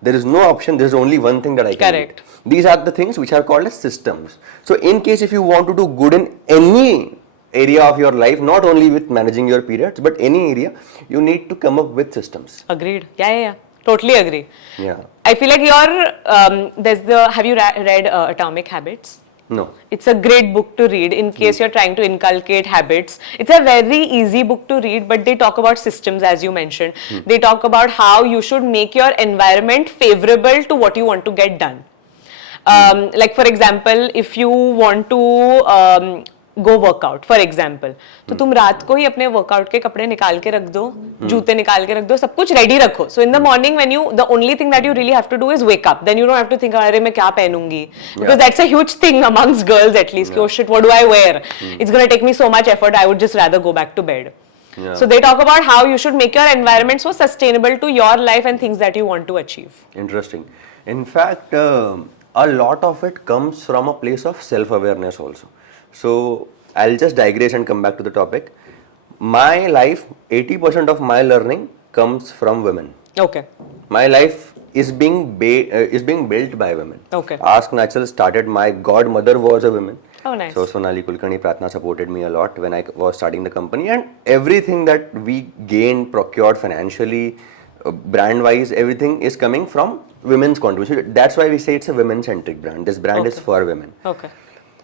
There is no option. There is only one thing that I can Correct. eat. These are the things which are called as systems. So in case if you want to do good in any area of your life, not only with managing your periods, but any area, you need to come up with systems. Agreed. Yeah. Totally agree. Yeah. I feel like have you read Atomic Habits? No. It's a great book to read in case you're trying to inculcate habits. It's a very easy book to read, but they talk about systems, as you mentioned. They talk about how you should make your environment favorable to what you want to get done. Like for example, if you want to go workout, for example, तो तुम रात को ही अपने workout के कपड़े निकाल के रख दो, जूते निकाल के रख दो, सब कुछ रेडी रखो. So in the morning when the only thing that you really have to do is wake up. Then you don't have to think, अरे मैं क्या पहनूंगी, because that's a huge thing amongst girls at least. Oh shit, what do I wear? It's gonna take me so much effort. I would just rather go back to bed. Yeah. So they talk about how you should make your environment so sustainable to your life and things that you want to achieve. Interesting. In fact, a lot of it comes from a place of self-awareness also. So I'll just digress and come back to the topic. My life, 80% of my learning comes from women. Okay. My life is being built by women. Okay. Ask Natural started. My godmother was a woman. Oh, nice. So Sonali Kulkarni Pratna supported me a lot when I was starting the company, and everything that we gained, procured financially, brand-wise, everything is coming from women's contribution. That's why we say it's a women-centric brand. This brand is for women. Okay.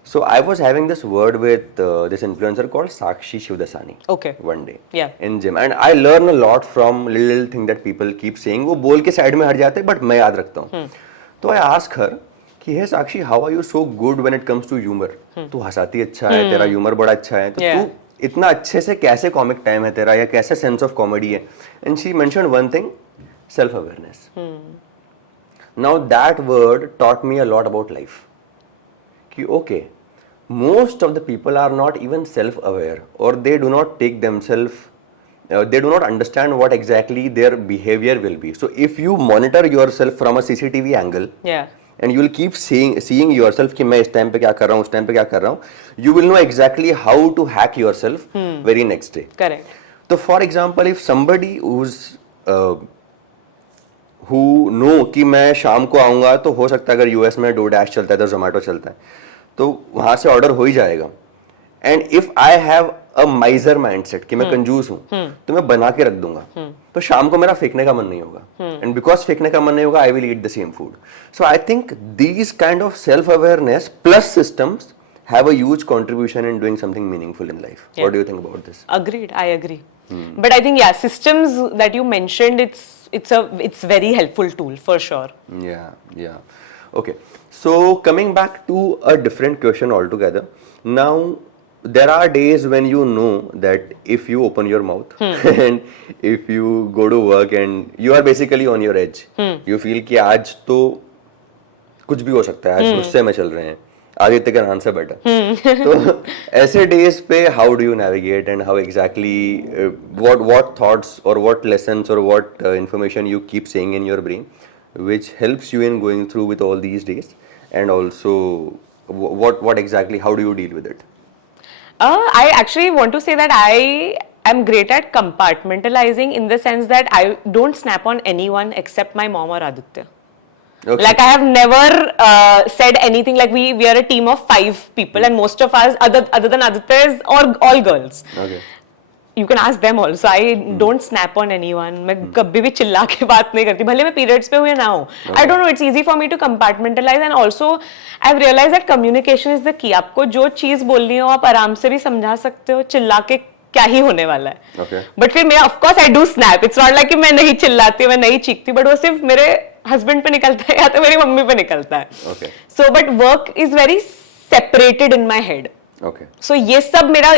So I was having this word with this influencer called Sakshi Shivdasani. Okay. One day. Yeah. In gym, and I learn a lot from little thing that people keep saying. वो बोल के side में हट जाते हैं, but मैं याद रखता हूँ. तो I ask her कि hey Sakshi, how are you so good when it comes to humor? तू हंसाती अच्छा है, तेरा humor बड़ा अच्छा है, तो तू इतना अच्छे से कैसे comic time है तेरा, या कैसे sense of comedy है? And she mentioned one thing, self-awareness. Now that word taught me a lot about life. कि okay, most of the people are not even self-aware, or they do not take themselves, they do not understand what exactly their behavior will be. So if you monitor yourself from a CCTV angle, and you will keep seeing yourself कि मैं इस time पे क्या कर रहा हूँ, उस time पे क्या कर रहा हूँ, you will know exactly how to hack yourself very next day. Correct. So for example, if somebody who know कि मैं शाम को आऊँगा, तो हो सकता है अगर US में DoorDash चलता है तो Zomato चलता है, तो वहां से ऑर्डर हो ही जाएगा. And if I have a माइजर mindset कि मैं कंजूस हूं, तो मैं बना के रख दूंगा, तो शाम को मेरा फेंकने का मन नहीं होगा. एंड बिकॉज फेंकने का मन नहीं होगा, I will eat the same food. So I think these kind of self awareness plus systems have a huge contribution in doing something meaningful in life. What do you think about this? Agreed, I agree. But I think systems that you mentioned, it's very helpful tool for sure. Yeah. Okay. So coming back to a different question altogether. Now there are days when you know that if you open your mouth and if you go to work and you are basically on your edge, you feel कि आज तो कुछ भी हो सकता है, आज गुस्से में चल रहे हैं, आदित्य का आंसर बेटर. तो ऐसे डेज पे how do you navigate and how exactly what thoughts or what lessons or what information you keep saying in your brain which helps you in going through with all these days, and also what exactly, how do you deal with it? I actually want to say that I am great at compartmentalizing, in the sense that I don't snap on anyone except my mom or Aditya. Okay. Like I have never said anything. Like we are a team of 5 people, and most of us, other than Aditya, is all girls. Okay. You can ask them also. I don't snap on anyone. मैं कभी भी चिल्ला के बात नहीं करती, भले मैं periods पे हूँ या ना हूँ. I don't know. It's easy for me to compartmentalize, and also I've realized that communication is the key. आपको जो चीज बोलनी हो आप आराम से भी समझा सकते हो, चिल्ला के क्या ही होने वाला है. Okay. But फिर मैं of course I do snap. It's not like कि मैं नहीं चिल्लाती, मैं नहीं चीखती, but वो सिर्फ मेरे हस्बैंड पे निकलता है या तो मेरी मम्मी पे निकलता है. Okay. So but work is very separated in my head. Okay. So ये सब मेरा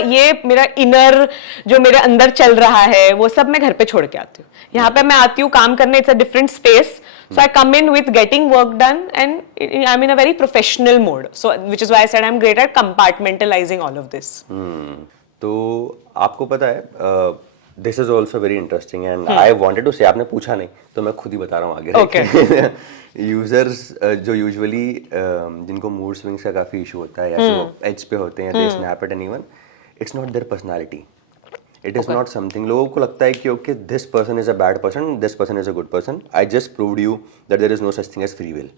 इनर जो मेरे अंदर चल रहा है, वो सब मैं घर पे छोड़ के आती हूँ. यहाँ पे मैं आती हूँ काम करने, it's a different space. So I come in with getting work done, and I'm in a very professional mode. So which is why I said I'm great at compartmentalizing all of this. तो आपको पता है This is also very interesting and I wanted to say, आपने पूछा नहीं तो मैं खुद ही बता रहा हूँ आगे। Okay. यूजर्स जो यूजुअली जिनको मूड स्विंग्स का काफी इशू होता है या जो एज पे होते हैं, they snap at anyone, it's not their personality, it is not something. लोगों को लगता है कि okay this person is a bad person, this person is a good person. I just proved you that there is no such thing as free will,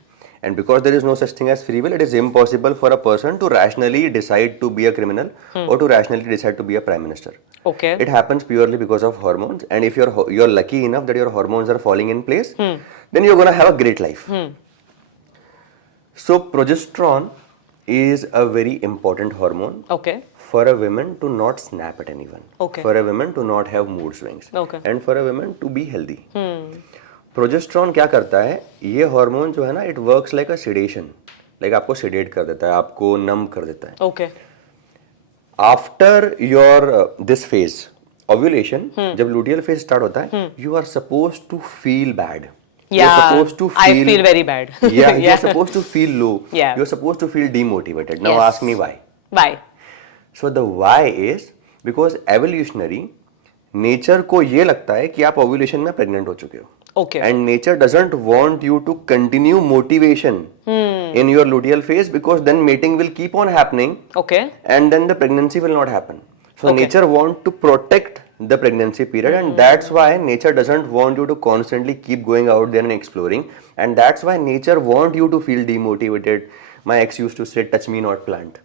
and because there is no such thing as free will, it is impossible for a person to rationally decide to be a criminal or to rationally decide to be a prime minister. Okay. It happens purely because of hormones, and if you're lucky enough that your hormones are falling in place, then you're gonna have a great life. So progesterone is a very important hormone. Okay. For a woman to not snap at anyone. Okay. For a woman to not have mood swings. Okay. And for a woman to be healthy. Progesterone क्या करता है, ये hormone जो है ना, it works like a sedation, like आपको sedate कर देता है, आपको नम कर देता है। Okay. After your this phase ovulation, जब लूटियल फेज स्टार्ट होता है, you are suppose to feel bad, I feel very bad. Yeah, you're supposed to feel low. Yeah. You're supposed to feel demotivated. Now Yes. ask me why. Why? So the why is because evolutionary nature को ये लगता है कि आप ovulation में pregnant हो चुके हो। Okay. And nature doesn't want you to continue motivation in your luteal phase, because then mating will keep on happening. Okay. And then the pregnancy will not happen. So Okay. nature want to protect the pregnancy period, and that's why nature doesn't want you to constantly keep going out there and exploring, and that's why nature want you to feel demotivated. My ex used to say, touch me not plant.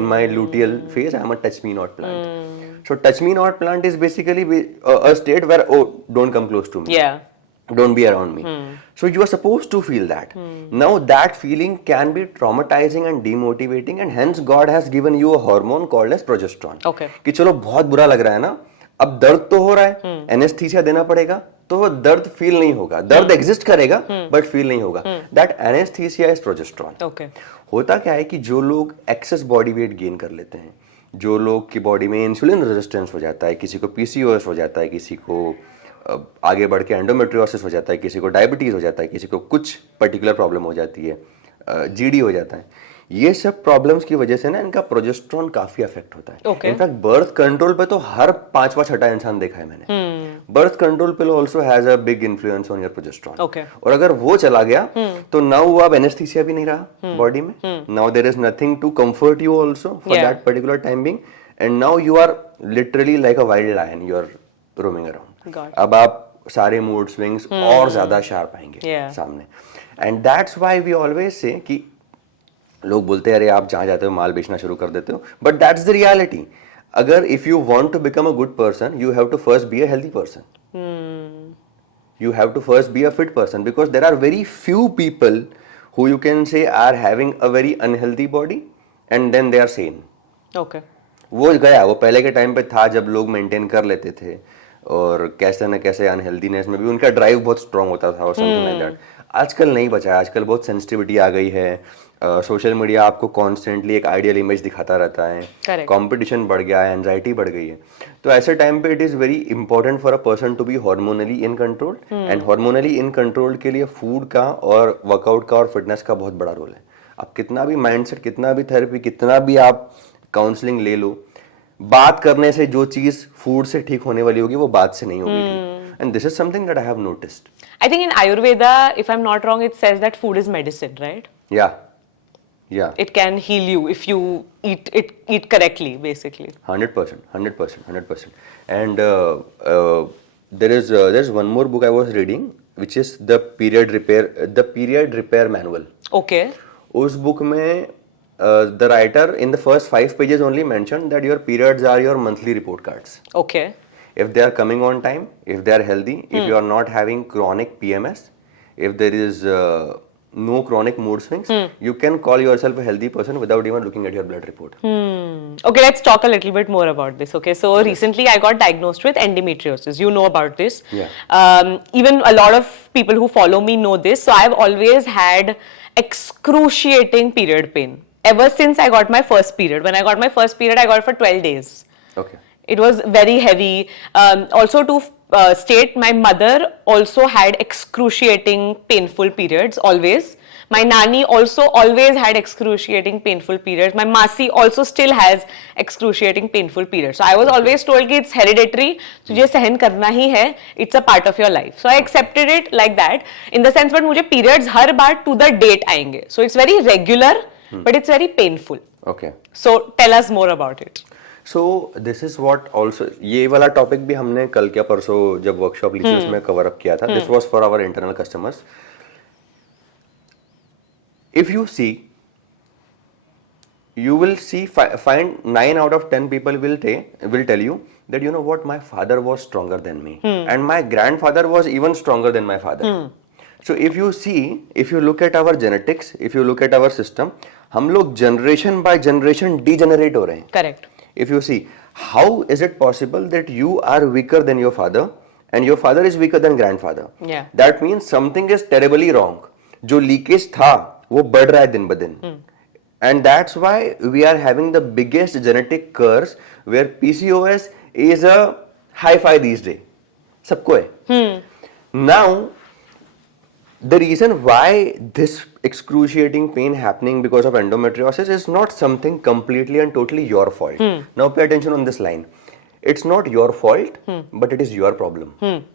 In my luteal phase, I am a touch me not plant. So touch me not plant is basically a state where, oh, don't come close to me. Yeah. Don't be around me. So you are supposed to feel that. Now that feeling can be traumatizing and demotivating, and hence God has given you a hormone called as progesterone. Okay. कि चलो बहुत बुरा लग रहा है ना, अब दर्द तो हो रहा है, एनेस्थीसिया देना पड़ेगा, तो वो दर्द फील नहीं होगा, दर्द एग्जिस्ट करेगा बट फील नहीं होगा। That anaesthesia is progesterone. Okay. होता क्या है कि जो लोग एक्सेस बॉडी वेट गेन कर लेते हैं, जो लोग की बॉडी में इंसुलिन रेजिस्टेंस हो जाता है, किसी को पीसीओएस हो जाता है, किसी को आगे बढ़ के एंडोमेट्रियोसिस हो जाता है, किसी को डायबिटीज हो जाता है, किसी को कुछ पर्टिकुलर प्रॉब्लम हो जाती है, जीडी हो जाता है, ये सब प्रॉब्लम्स की वजह से ना इनका प्रोजेस्टेरॉन काफी अफेक्ट होता है। Okay. इनफैक्ट बर्थ कंट्रोल पे तो हर पांचवा छठा इंसान देखा है मैंने। Birth control pill also has a big influence on your progesterone. Okay. और अगर वो चला गया तो नाउ अब एनेस्थीसिया भी नहीं रहा बॉडी में, now there is nothing to comfort you also for that particular time being, and now you are literally like a wild lion, you are roaming around. अब आप सारे मूड स्विंग्स और ज्यादा शार्प आएंगे सामने, and that's why we always say कि लोग बोलते हैं अरे आप जहां जाते हो माल बेचना शुरू कर देते हो, बट दैट्स द रियलिटी। अगर if you want to become a good person, you have to first be a healthy person, you have to first be a fit person, because there are very few people who you can say are having a very unhealthy body and then they are sane. Okay. वो गया, वो पहले के time पे था जब लोग maintain कर लेते थे और कैसे न कैसे अनहेल्दीनेस में भी उनका ड्राइव बहुत स्ट्रांग होता था और समथिंग लाइक दैट। आजकल नहीं बचा है, आजकल बहुत सेंसिटिविटी आ गई है, सोशल मीडिया आपको कॉन्स्टेंटली एक आइडियल इमेज दिखाता रहता है, कंपटीशन बढ़ गया है, एंजाइटी बढ़ गई है। तो ऐसे टाइम पे it is very important for a person to be hormonally in control, and hormonally in control के लिए फूड का और वर्कआउट का और फिटनेस का बहुत बड़ा रोल है। आप कितना भी माइंडसेट, कितना भी थेरेपी, कितना भी आप काउंसलिंग ले लो, बात करने से जो चीज फूड से ठीक होने वाली होगी वो बात से नहीं होगी। And this is something that I have noticed. I think in Ayurveda, if I'm not wrong, it says that food is medicine, right? Yeah. It can heal you if you eat correctly, basically. 100%. And there's one more book I was reading, which is the period repair manual. Okay. उस book में the writer in the first 5 pages only mentioned that your periods are your monthly report cards. Okay. If they are coming on time, if they are healthy, if you are not having chronic PMS, if there is no chronic mood swings, you can call yourself a healthy person without even looking at your blood report. Okay, let's talk a little bit more about this. Okay, so recently I got diagnosed with endometriosis. You know about this. Yeah. Even a lot of people who follow me know this. So I've always had excruciating period pain ever since I got my first period. When I got my first period, I got it for 12 days. Okay. It was very heavy. Also, to state, my mother also had excruciating, painful periods always. My nanny also always had excruciating, painful periods. My masi also still has excruciating, painful periods. So I was always told कि it's hereditary. तुझे सहन करना ही है. It's a part of your life. So I accepted it like that. In the sense, but मुझे periods her bar to the date आएंगे. So it's very regular, but it's very painful. Okay. So tell us more about it. So this is what also ये वाला topic भी हमने कल क्या परसों जब वर्कशॉप ली थी उसमें कवर अप किया था. This was for our internal customers. If you see, you will see find 9 out of 10 people will tell you that you know what, my father was stronger than me and my grandfather was even stronger than my father. So if you see, if you look at our genetics, if you look at our system, हम लोग generation by generation degenerate हो रहे हैं. Correct. If you see, how is it possible that you are weaker than your father and your father is weaker than grandfather? Yeah. That means something is terribly wrong. जो leakage था वो बढ़ रहा है दिन ब दिन. And that's why we are having the biggest genetic curse where PCOS is a hi-fi these days. सबको है. Now, the reason why this excruciating pain happening because of endometriosis is not something completely and totally your fault. Now pay attention on this line. It's not your fault, but it is your problem.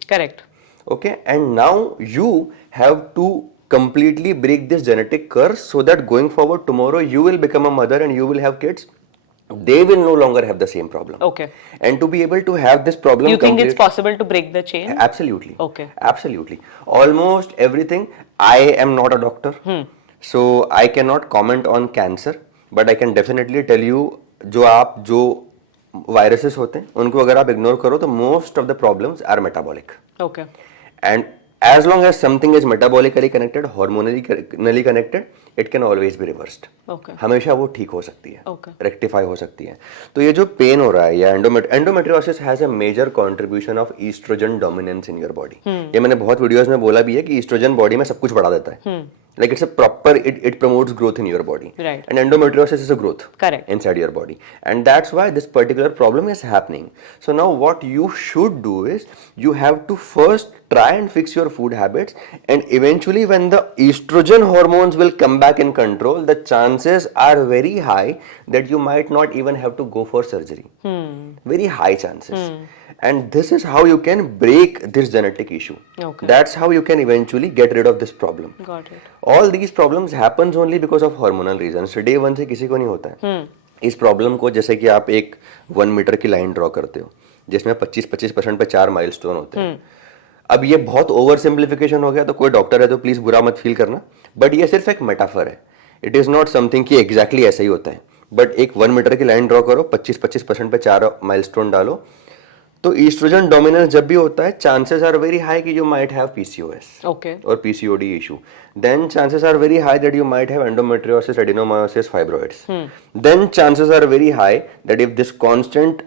Correct. Okay, and now you have to completely break this genetic curse so that going forward tomorrow you will become a mother and you will have kids. They will no longer have the same problem. Okay. And to be able to have this problem, You think it's possible to break the chain? Absolutely. Okay. Absolutely. Almost everything. I am not a doctor, so I cannot comment on cancer, but I can definitely tell you जो viruses होते हैं उनको अगर आप ignore करो तो most of the problems are metabolic. Okay. And as long as something is metabolically connected, hormonally connected, it can always be reversed. Okay. हमेशा वो ठीक हो सकती है, Okay. rectify हो सकती है. तो ये जो पेन हो रहा है या endometriosis has a major contribution of estrogen dominance in your body. ये मैंने बहुत वीडियोस में बोला भी है कि estrogen बॉडी में सब कुछ बढ़ा देता है. Like it's a proper, it promotes growth in your body. Right. And endometriosis is a growth. Correct. Inside your body. And that's why this particular problem is happening. So now what you should do is, you have to first try and fix your food habits, and eventually when the estrogen hormones will come back in control, the chances are very high that you might not even have to go for surgery. Very high chances. And this is how you can break this genetic issue. Okay. That's how you can eventually get rid of this problem. Got it. All these problems happens only because of hormonal reasons. Day one से किसी को नहीं होता है. इस problem को जैसे कि आप एक 1 मीटर की लाइन ड्रॉ करते हो जिसमें 25% पे 4 माइलस्टोन होते हैं. अब ये बहुत ओवर सिंप्लीफिकेशन हो गया, तो कोई डॉक्टर है तो प्लीज बुरा मत फील करना, बट ये सिर्फ एक मेटाफर है. इट इज नॉट समथिंग कि एग्जैक्टली ऐसा ही होता है. बट एक 1 मीटर की लाइन ड्रॉ करो, 25% पे 4 माइलस्टोन डालो, तो ईस्ट्रोजन डोमिनेंस जब भी होता है, चांसेस आर वेरी हाई कि यू माइट हैव पीसीओएस और PCOD issue. Then chances are very high that you might have endometriosis, adenomyosis, fibroids. Then chances are very high that if this constant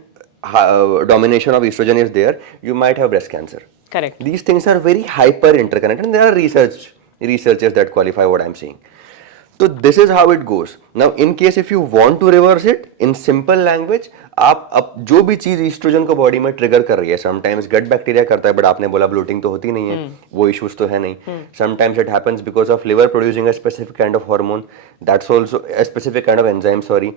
domination of estrogen is there, you might have breast cancer. Correct. These things are very hyper interconnected, and there are researchers that qualify what I'm saying. So this is how it goes. Now in case if you want to reverse it, in simple language, आप अब जो भी चीज oestrogen को body में trigger कर रही है, समटाइम्स गट बैक्टीरिया करता है, बट आपने बोला ब्लोटिंग तो होती नहीं है, वो इश्यूज तो है नहीं. Sometimes it happens because of liver producing a specific kind of hormone, that's also a specific kind of enzyme, sorry,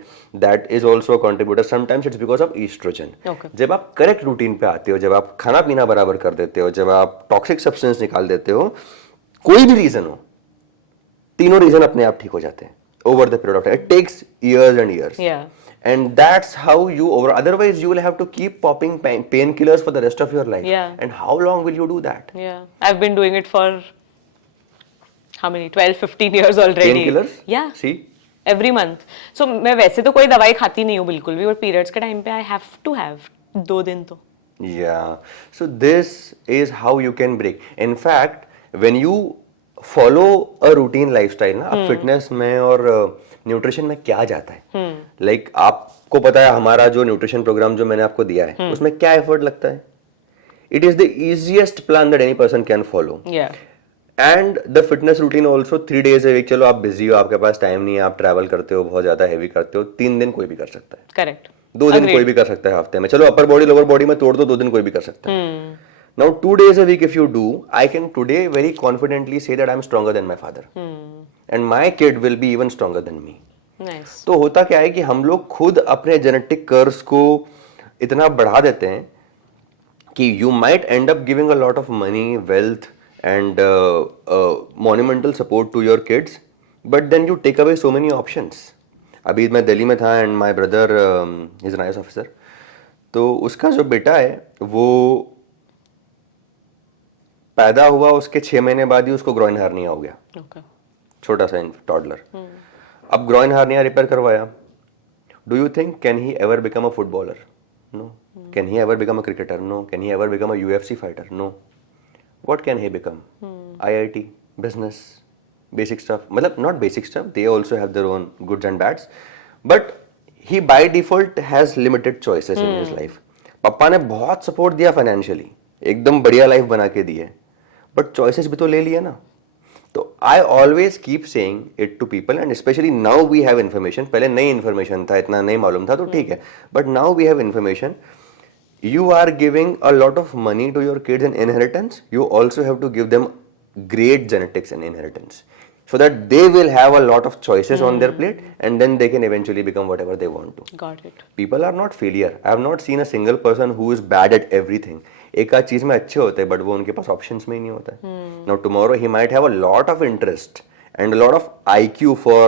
that is also a contributor. Sometimes it's because of estrogen. जब आप correct routine पे आते हो, जब आप खाना पीना बराबर कर देते हो, जब आप टॉक्सिक सब्सटेंस निकाल देते हो, कोई भी रीजन हो, तीनों रीजन अपने आप ठीक हो जाते हैं over the period of time. It takes years and years. Yeah. And that's how you otherwise you will have to keep popping painkillers for the rest of your life. Yeah. And how long will you do that? Yeah. I've been doing it for how many? 12-15 years already. Painkillers? Yeah. See? Every month. So मैं वैसे तो कोई दवाई खाती नहीं हूँ बिल्कुल भी, और periods के टाइम पे I have to have 2 दिन तो. Yeah. So this is how you can break. In fact, when you follow a routine lifestyle ना, अब फिटनेस में और न्यूट्रिशन में क्या जाता है, लाइक आपको पता है हमारा जो न्यूट्रिशन प्रोग्राम जो मैंने आपको दिया है, उसमें क्या एफर्ट लगता है. It is the easiest plan that any person can follow. And the fitness routine also 3 days a week. चलो आप बिजी हो, आपके पास टाइम नहीं है, आप ट्रैवल करते हो, बहुत ज्यादा हैवी करते हो, 3 दिन कोई भी कर सकता है. करेक्ट. 2 दिन कोई भी कर सकता है हफ्ते में. चलो अपर बॉडी लोअर बॉडी में तोड़ दो, 2 दिन कोई भी कर सकता है. Now 2 days a week if you do, I can today very confidently say that I'm stronger than my father. And my kid will be even stronger than me. Nice. तो होता क्या है कि हम लोग खुद अपने जेनेटिक कर्व्स को इतना बढ़ा देते हैं कि you might end up giving a lot of money, wealth and monumental support to your kids, but then you take away so many options. अभी मैं दिल्ली में था and my brother is an IAS officer. तो उसका जो बेटा है वो पैदा हुआ, उसके 6 महीने बाद ही उसको ग्रोइन हार्निया हो गया. Okay. छोटा सा टॉडलर. अब ग्रोइन हार्निया रिपेयर करवाया. Do you think can he ever become a footballer? No. Can he ever become a cricketer? No. Can he ever become a UFC fighter? No. What can he become? IIT, business, basic stuff. मतलब not basic stuff, they also have their own goods and bads, but he by default has limited choices in his life. पापा ने बहुत support दिया financially, एकदम बढ़िया life बना के दी है, बट चॉइसेस भी तो ले लिए ना. तो I always keep saying it to people and specially now we have information. पहले नई इन्फॉर्मेशन था, इतना नहीं मालूम था, तो ठीक है, but now we have information. You are giving a lot of money to your kids in inheritance. You also have to give them great genetics and inheritance so that they will have a lot of choices on their plate and then they can eventually become whatever they want to. Got it. People are not failure. I have not seen a single person who is bad at everything. एक आध चीज में अच्छे होते हैं, but वो उनके पास options में ही नहीं होता है. Now tomorrow he might have a lot of interest and a lot of IQ for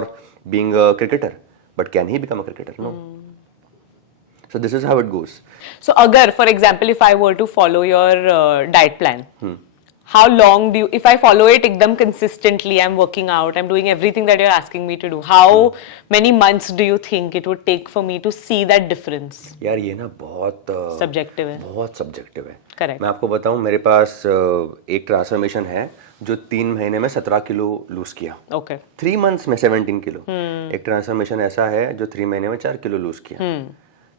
being a cricketer, but can he become a cricketer? No. So this is how it goes. So agar, for example, if I were to follow your diet plan, how long do you, if I follow it ekdam consistently, I'm working out, I'm doing everything that you're asking me to do, how many months do you think it would take for me to see that difference? यार ये ना बहुत Subjective है. बहुत subjective है. Correct. मैं आपको बताऊं, मेरे पास एक ट्रांसफॉर्मेशन है जो 3 महीने में 17 किलो लूज किया. Okay. 3 months में 17 किलो. एक ट्रांसफॉर्मेशन ऐसा है जो 3 महीने में 4 किलो लूज किया.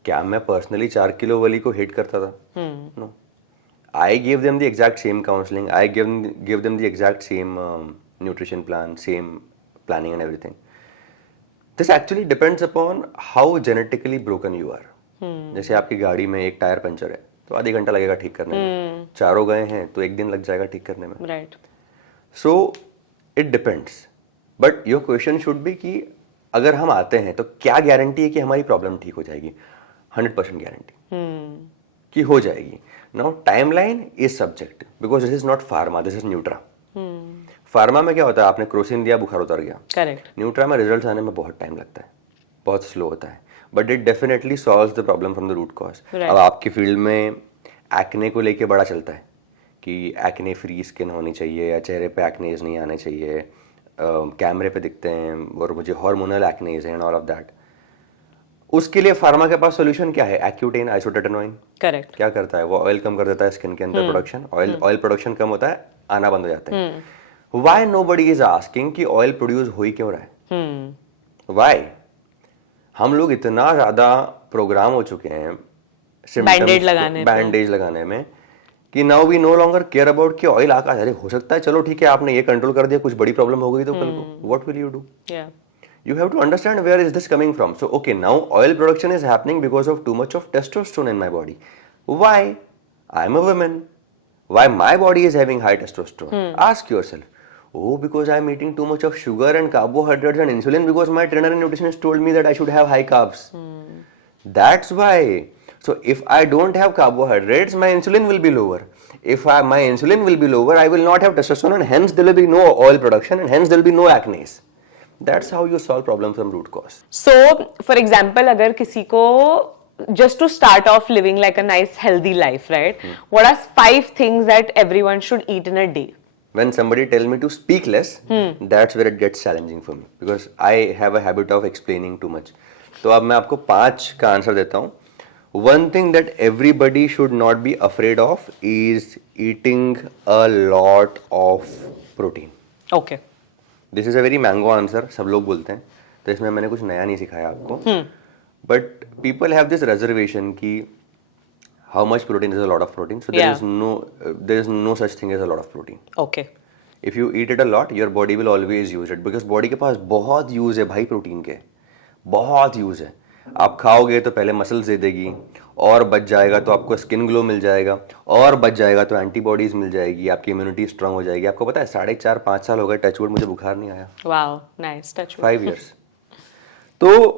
क्या मैं पर्सनली 4 किलो वाली को हिट करता था? No. I gave them the exact same counseling. I give them the exact same nutrition plan, same planning and everything. This actually depends upon how genetically broken you are. जैसे आपकी गाड़ी में एक tyre puncture है तो आधे घंटा लगेगा ठीक करने में. चारों गए हैं तो 1 दिन लग जाएगा ठीक करने में. Right. So it depends. But your question should be कि अगर हम आते हैं तो क्या गारंटी है कि हमारी प्रॉब्लम ठीक हो जाएगी? 100% गारंटी कि हो जाएगी. Now timeline is subject because this is not pharma, this is Nutra. Pharma में क्या होता है, आपने क्रोसिन दिया, बुखार उतर गया. Correct. न्यूट्रा में रिजल्ट आने में बहुत टाइम लगता है, बहुत स्लो होता है, but it definitely solves the problem from the root cause. अब आपकी फील्ड में एक्ने को लेके बड़ा चलता है कि एक्ने फ्री स्किन होनी चाहिए या चेहरे पे एक्नेज नहीं आने चाहिए, कैमरे पे दिखते हैं और मुझे हार्मोनल एक्नेज है एंड ऑल ऑफ दैट. उसके लिए फार्मा के पास सोल्यूशन क्या है? एक्यूटेन, आइसोटेटेनोइन. Correct. क्या करता है वो? ऑयल कम कर देता है स्किन के अंदर प्रोडक्शन. ऑयल प्रोडक्शन कम होता है, आना बंद हो जाता है. व्हाई नोबडी इज आस्किंग कि ऑयल प्रोड्यूस हो ही क्यों रहा है? व्हाई? हम लोग इतना ज्यादा प्रोग्राम हो चुके हैं बैंडेज लगाने में कि now we no longer care about कि ऑयल आका, अरे हो सकता है, चलो ठीक है, आपने ये कंट्रोल कर दिया, कुछ बड़ी प्रॉब्लम हो गई तो कल को what will you do? You have to understand where is this coming from. So okay, now oil production is happening because of too much of testosterone in my body. Why? I'm a woman. Why my body is having high testosterone? Ask yourself. Oh, because I'm eating too much of sugar and carbohydrates and insulin because my trainer and nutritionist told me that I should have high carbs. That's why. So if I don't have carbohydrates, my insulin will be lower. If my insulin will be lower, I will not have testosterone and hence there will be no oil production and hence there will be no acne. That's how you solve problems from root cause. So, for example, अगर किसी को just to start off living like a nice healthy life, right? What are 5 things that everyone should eat in a day? When somebody tell me to speak less, that's where it gets challenging for me because I have a habit of explaining too much. तो अब मैं आपको 5 का answer देता हूँ. One thing that everybody should not be afraid of is eating a lot of protein. Okay. This is a very mango answer, सब लोग बोलते हैं, तो इसमें मैंने कुछ नया नहीं सिखाया आपको. But people have this reservation कि how much protein is a lot of protein, so there is no such thing as a lot of protein. Okay. If you eat it a lot, your body will always use it because body के पास बहुत use है भाई protein के, बहुत use है. आप खाओगे तो पहले मसल्स दे देगी और बच जाएगा तो आपको स्किन ग्लो मिल जाएगा, और बच जाएगा तो एंटीबॉडीज मिल जाएगी, आपकी इम्यूनिटी स्ट्रांग हो जाएगी। आपको पता है 4.5 साल हो गए टचवुड मुझे बुखार नहीं आया। Wow, nice. Touch wood. 5 years. तो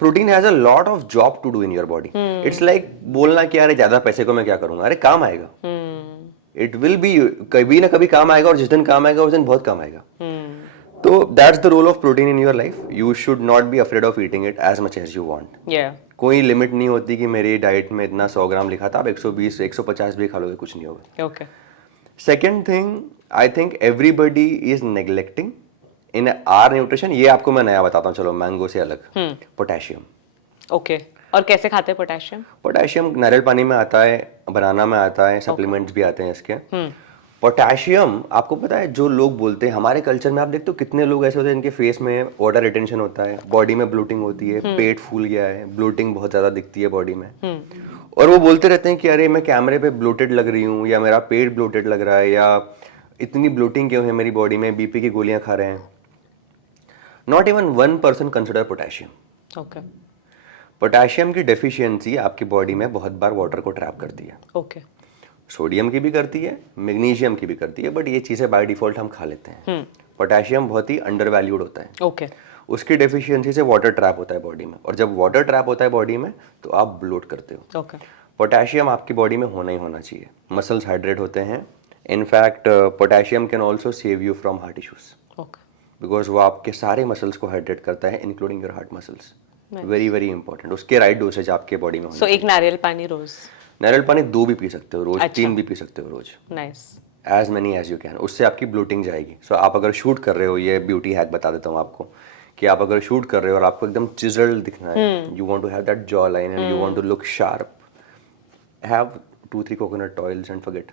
protein has a lot of job to do in your body. It's like बोलना कि अरे ज्यादा पैसे को मैं क्या करूंगा, अरे काम आएगा। इट विल बी, कभी ना कभी काम आएगा, और जिस दिन काम आएगा उस दिन बहुत काम आएगा। तो that's the role of protein in your life. You should not be afraid of eating it as much as you want. Yeah. कोई लिमिट नहीं होती कि मेरी डाइट में इतना 100 ग्राम लिखा था, आप 120 150 भी खा लोगे, कुछ नहीं होगा। Okay. Second thing, I think everybody is neglecting in are nutrition. ये आपको मैं नया बताता हूँ, चलो मैंगो से अलग। पोटेशियम। Okay. और कैसे खाते हैं पोटेशियम? पोटेशियम नारियल पानी में आता है, बनाना में आता है, सप्लीमेंट्स भी आते हैं इसके। पोटेशियम आपको पता है, जो लोग बोलते हैं हमारे कल्चर में, आप देखते हो कितने लोग ऐसे होते हैं जिनके फेस में वाटर रिटेंशन होता है, बॉडी में ब्लोटिंग होती है, पेट फूल गया है, ब्लोटिंग बहुत ज्यादा दिखती है बॉडी में, और वो बोलते रहते हैं कि अरे मैं कैमरे पे ब्लोटेड लग रही हूँ, या मेरा पेट ब्लोटेड लग रहा है, या इतनी ब्लोटिंग क्यों है मेरी बॉडी में, बीपी की गोलियां खा रहे हैं। Not even 1% consider potassium. Okay. Potassium की डेफिशिएंसी आपकी बॉडी में बहुत बार वाटर को ट्रैप करती है। Okay. सोडियम की भी करती है, मैग्नीशियम की भी करती है, बट ये चीजें बाय डिफॉल्ट हम खा लेते हैं। पोटेशियम बहुत ही अंडर वैल्यूड होता है। Okay. उसकी डेफिशिएंसी से वाटर ट्रैप होता है बॉडी में, और जब वाटर ट्रैप होता है बॉडी में तो आप ब्लोट करते हो। Okay. पोटेशियम आपकी बॉडी में होना ही होना चाहिए। मसल्स हाइड्रेट होते हैं। In fact potassium can also save you from heart issues, Okay. Because वो आपके सारे मसल्स को हाइड्रेट करता है, including your heart muscles. Very very important. उसके राइट डोसेज आपके बॉडी में होना So एक नारियल पानी रोज। नारियल पानी 2 भी पी सकते हो रोज, अच्छा। 3 भी पी सकते हो रोज, Nice. As many as you can. उससे आपकी ब्लोटिंग जाएगी। सो आप अगर शूट कर रहे हो, ये ब्यूटी हैक बता देता हूँ आपको, कि आप अगर शूट कर रहे हो और आपको एकदम चिजल्ड दिखना है, you want to have that jaw line and you want to look sharp, have 2-3 coconut oils and forget.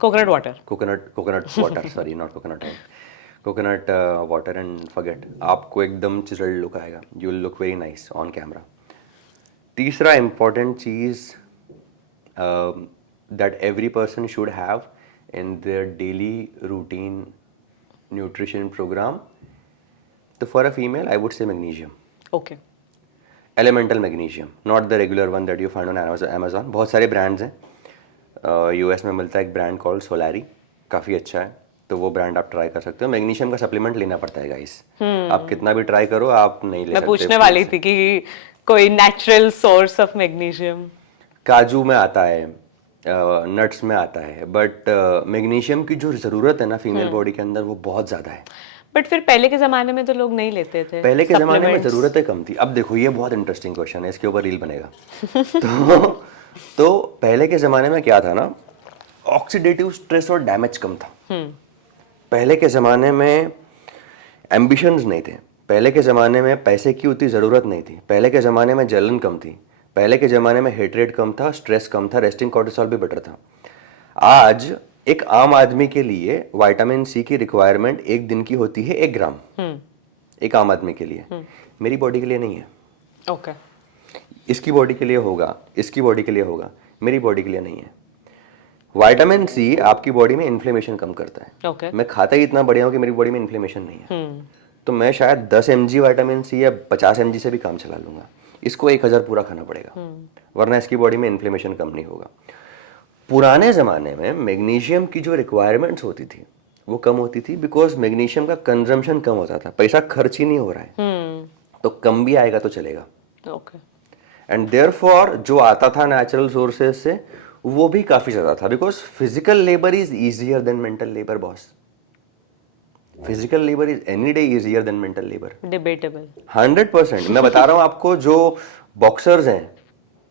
Coconut water. Coconut water, sorry not coconut oil, coconut water and forget. आपको एकदम chiselled look आएगा, you will look very nice on camera. तीसरा important चीज that every person should have in their daily routine nutrition program. So for a female, I would say magnesium. Okay. Elemental magnesium, not the regular one that you find on Amazon. बहुत सारे brands हैं। US में मिलता है एक brand called सोलारी, काफ़ी अच्छा है, तो वो ब्रांड आप ट्राई कर सकते हो। मैग्नीशियम का सप्लीमेंट लेना पड़ता है गाइस। आप कितना भी ट्राई करो, आप नहीं ले सकते। मैं पूछने वाली थी कि कोई नेचुरल सोर्स ऑफ मैग्नीशियम। काजू में आता है, नट्स में आता है, बट मैग्नीशियम की जो ज़रूरत है ना फीमेल बॉडी के अंदर, वो बहुत ज़्यादा है। बट फिर पहले के जमाने में तो लोग नहीं लेते थे। पहले के ज़माने में supplements। ज़रूरतें कम थी। अब देखो, ये बहुत इंटरेस्टिंग क्वेश्चन है, इसके ऊपर रील बनेगा। तो पहले के ज़माने में क्या था ना, ऑक्सीडेटिव स्ट्रेस और डैमेज कम था। पहले के ज़माने में एम्बिशंस नहीं थे। पहले के ज़माने में पैसे की उतनी ज़रूरत नहीं थी। पहले के ज़माने में जलन कम थी। पहले के ज़माने में हेट रेट कम था, स्ट्रेस कम था, रेस्टिंग कॉर्टिसोल भी बेटर था। आज एक आम आदमी के लिए विटामिन सी की रिक्वायरमेंट एक दिन की होती है 1 ग्राम, एक आम आदमी के लिए। मेरी बॉडी के लिए नहीं है। ओके। इसकी बॉडी के लिए होगा, इसकी बॉडी के लिए होगा, मेरी बॉडी के लिए नहीं है। विटामिन सी आपकी बॉडी में इन्फ्लेमेशन कम करता है। ओके। मैं खाता ही इतना बढ़िया हूं कि मेरी बॉडी में इन्फ्लेमेशन नहीं है, तो मैं शायद 10 mg विटामिन सी या 50 mg से भी काम चला लूंगा। इसको 1000 पूरा खाना पड़ेगा, वरना इसकी बॉडी में इन्फ्लेमेशन कम नहीं होगा। पुराने ज़माने में मैग्नीशियम की जो रिक्वायरमेंट्स होती थी वो कम होती थी, बिकॉज मैग्नीशियम का कंजम्पशन कम होता था। पैसा खर्च ही नहीं हो रहा है, तो कम भी आएगा तो चलेगा। ओके। एंड देयरफॉर जो आता था नेचुरल सोर्सेज से वो भी काफ़ी ज़्यादा था, because physical labour is easier than mental labour boss. Physical labour is any day easier than mental labour. Debatable. 100%। मैं बता रहा हूँ आपको, जो बॉक्सर्स हैं,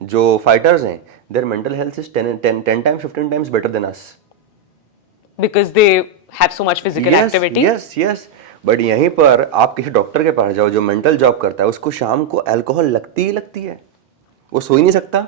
जो फाइटर्स हैं, their mental health is 10 times 15 times better than us, because they have so much physical activity. yes but यहीं पर आप किसी डॉक्टर के पास जाओ जो मेंटल जॉब करता है, उसको शाम को अल्कोहल लगती ही लगती है, वो सो ही नहीं सकता।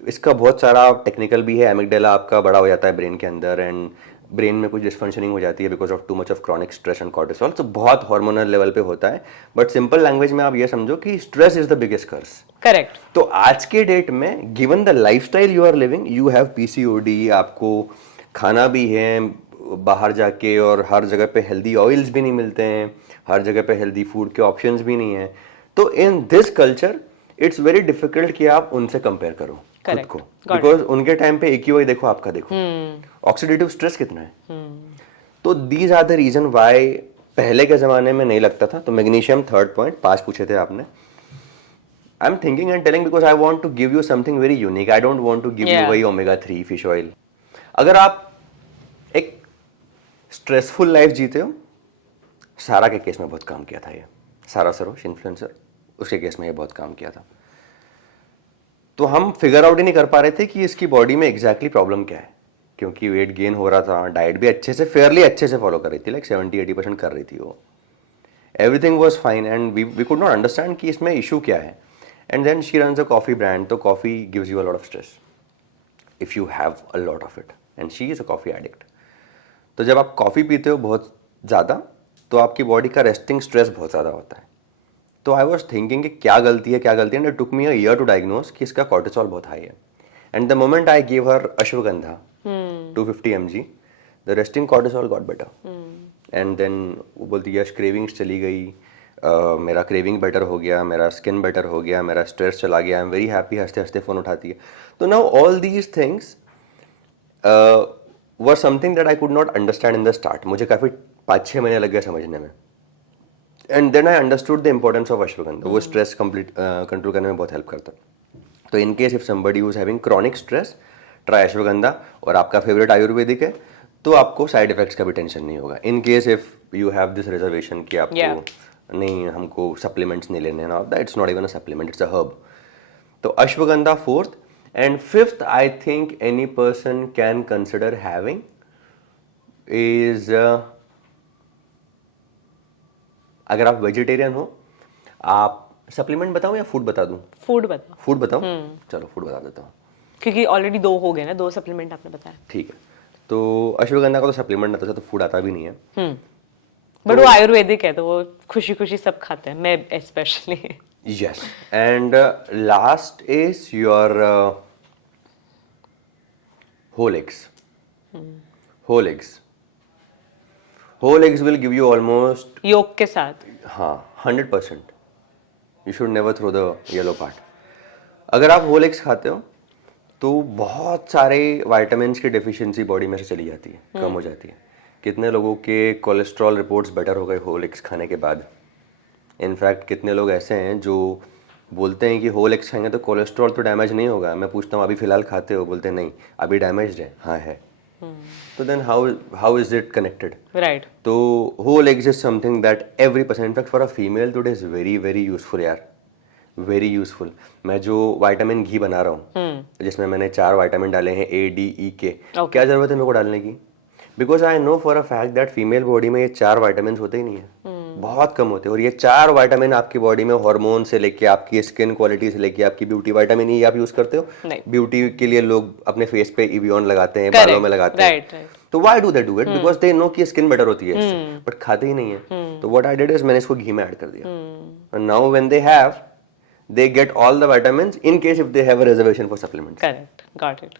इसका बहुत सारा टेक्निकल भी है। एमिगडाला आपका बड़ा हो जाता है ब्रेन के अंदर, एंड ब्रेन में कुछ डिसफंक्शनिंग हो जाती है because of too much of chronic stress and cortisol. तो बहुत हार्मोनल लेवल पे होता है, बट सिंपल लैंग्वेज में आप ये समझो कि stress is the biggest curse. Correct. तो आज के डेट में given the lifestyle you are living, you have PCOD, आपको खाना भी है बाहर जाके, और हर जगह पे हेल्दी ऑयल्स भी नहीं मिलते हैं, हर जगह पे हेल्दी फूड के ऑप्शंस भी नहीं है। तो in this culture it's very difficult कि आप उनसे कंपेयर करो खुद Correct. को, Got बिकॉज उनके टाइम पे AQI देखो, आपका देखो, ऑक्सीडेटिव स्ट्रेस कितना है. तो these are the reason why पहले के जमाने में नहीं लगता था. तो मैग्नीशियम, थर्ड पॉइंट, 5 पूछे थे आपने. I am thinking and telling because I want to give you something very unique. I don't want to give you वही omega-3 फिश ऑयल. अगर आप एक स्ट्रेसफुल लाइफ जीते हो, सारा के केस में बहुत काम किया था ये. सारा सरोश इन्फ्लुएंसर, उसके केस में ये बहुत काम किया था. तो हम फिगर आउट ही नहीं कर पा रहे थे कि इसकी बॉडी में एग्जैक्टली प्रॉब्लम क्या है, क्योंकि वेट गेन हो रहा था, डाइट भी अच्छे से, फेयरली अच्छे से फॉलो कर रही थी, लाइक 70-80% कर रही थी वो. Everything was fine and we could not understand कि इसमें इशू क्या है. And then she runs a coffee brand. तो coffee gives you a lot of stress if you have a lot of it, and she is a coffee addict. तो जब आप coffee पीते हो बहुत ज़्यादा, तो आपकी बॉडी का रेस्टिंग स्ट्रेस बहुत ज़्यादा होता है. तो आई वॉज थिंकिंग कि क्या गलती है, and it took me a year to diagnose कि इसका कॉर्टिसोल बहुत हाई है. And the moment I give her ashwagandha 250 mg, the resting cortisol got better. And then वो बोलती है, यश क्रेविंग्स चली गई, मेरा क्रेविंग बेटर हो गया, मेरा स्किन बेटर हो गया, मेरा स्ट्रेस चला गया, आई एम वेरी हैप्पी. हंसते हंसते फ़ोन उठाती है. तो now all these things were something that I could not understand in the start. मुझे काफ़ी 5-6 महीने लग गए समझने में. And then I understood the importance of ashwagandha. वो स्ट्रेस कंट्रोल करने में बहुत हेल्प करता है. तो इन case if somebody who is having chronic stress, try ashwagandha. और आपका फेवरेट आयुर्वेदिक है, तो आपको साइड इफेक्ट्स का भी टेंशन नहीं होगा. In case if you have this reservation कि आपको नहीं, हमको सप्लीमेंट्स नहीं लेने ना, it's not even a supplement, it's a herb. तो ashwagandha fourth. And fifth I think any person can consider having is, अगर आप वेजिटेरियन हो, आप सप्लीमेंट बताऊं या फूड बता दूं? फूड बताओ. फूड बताऊं? चलो फूड बता देता हूँ. क्योंकि ऑलरेडी 2 हो गए ना, 2 सप्लीमेंट आपने बताया. ठीक है. तो अश्वगंधा का तो सप्लीमेंट आता है, तो फूड आता भी नहीं है. बट वो आयुर्वेदिक है, तो वो खुशी खुशी सब खाते हैं, मैं specially. Yes. And last is your whole eggs. Whole eggs. Whole eggs will give you almost, योग के साथ. हाँ, 100%. You should never throw the yellow part. अगर आप whole eggs खाते हो, तो बहुत सारे vitamins की deficiency बॉडी में से चली जाती है, कम हो जाती है. कितने लोगों के कोलेस्ट्रॉल रिपोर्ट्स बेटर हो गए whole eggs खाने के बाद. इनफैक्ट कितने लोग ऐसे हैं जो बोलते हैं कि होल एग्स खाएंगे तो कोलेस्ट्रॉल तो डैमेज नहीं होगा. मैं पूछता हूँ अभी फिलहाल खाते हो? बोलते हैं नहीं, अभी डैमेज है. हाँ है. तो then how is it connected? Right. तो whole eggs is something that every person, in fact for a female today is very very useful यार, वेरी यूजफुल. मैं जो विटामिन घी बना रहा हूँ, जिसमें मैंने 4 विटामिन डाले हैं, A, D, E, K. क्या जरूरत है मेरे को डालने की? Because I know for a fact that female body में ये 4 विटामिन होते ही नहीं है, बहुत कम होते हैं. और ये 4 विटामिन आपकी बॉडी में हार्मोन से लेके आपकी स्किन क्वालिटी से लेके आपकी ब्यूटी, विटामिन ई आप यूज करते हो? ब्यूटी के लिए लोग अपने फेस पे इवियन लगाते हैं, बालों में लगाते हैं. तो why do they do it? Because they know कि स्किन बेटर होती है इससे, बट खाते ही नहीं है. तो व्हाट आई डिड इज मैंने इसको घी में ऐड कर दिया. And now when they have, they get all the vitamins in case if they have a reservation for supplements. Correct. Got it.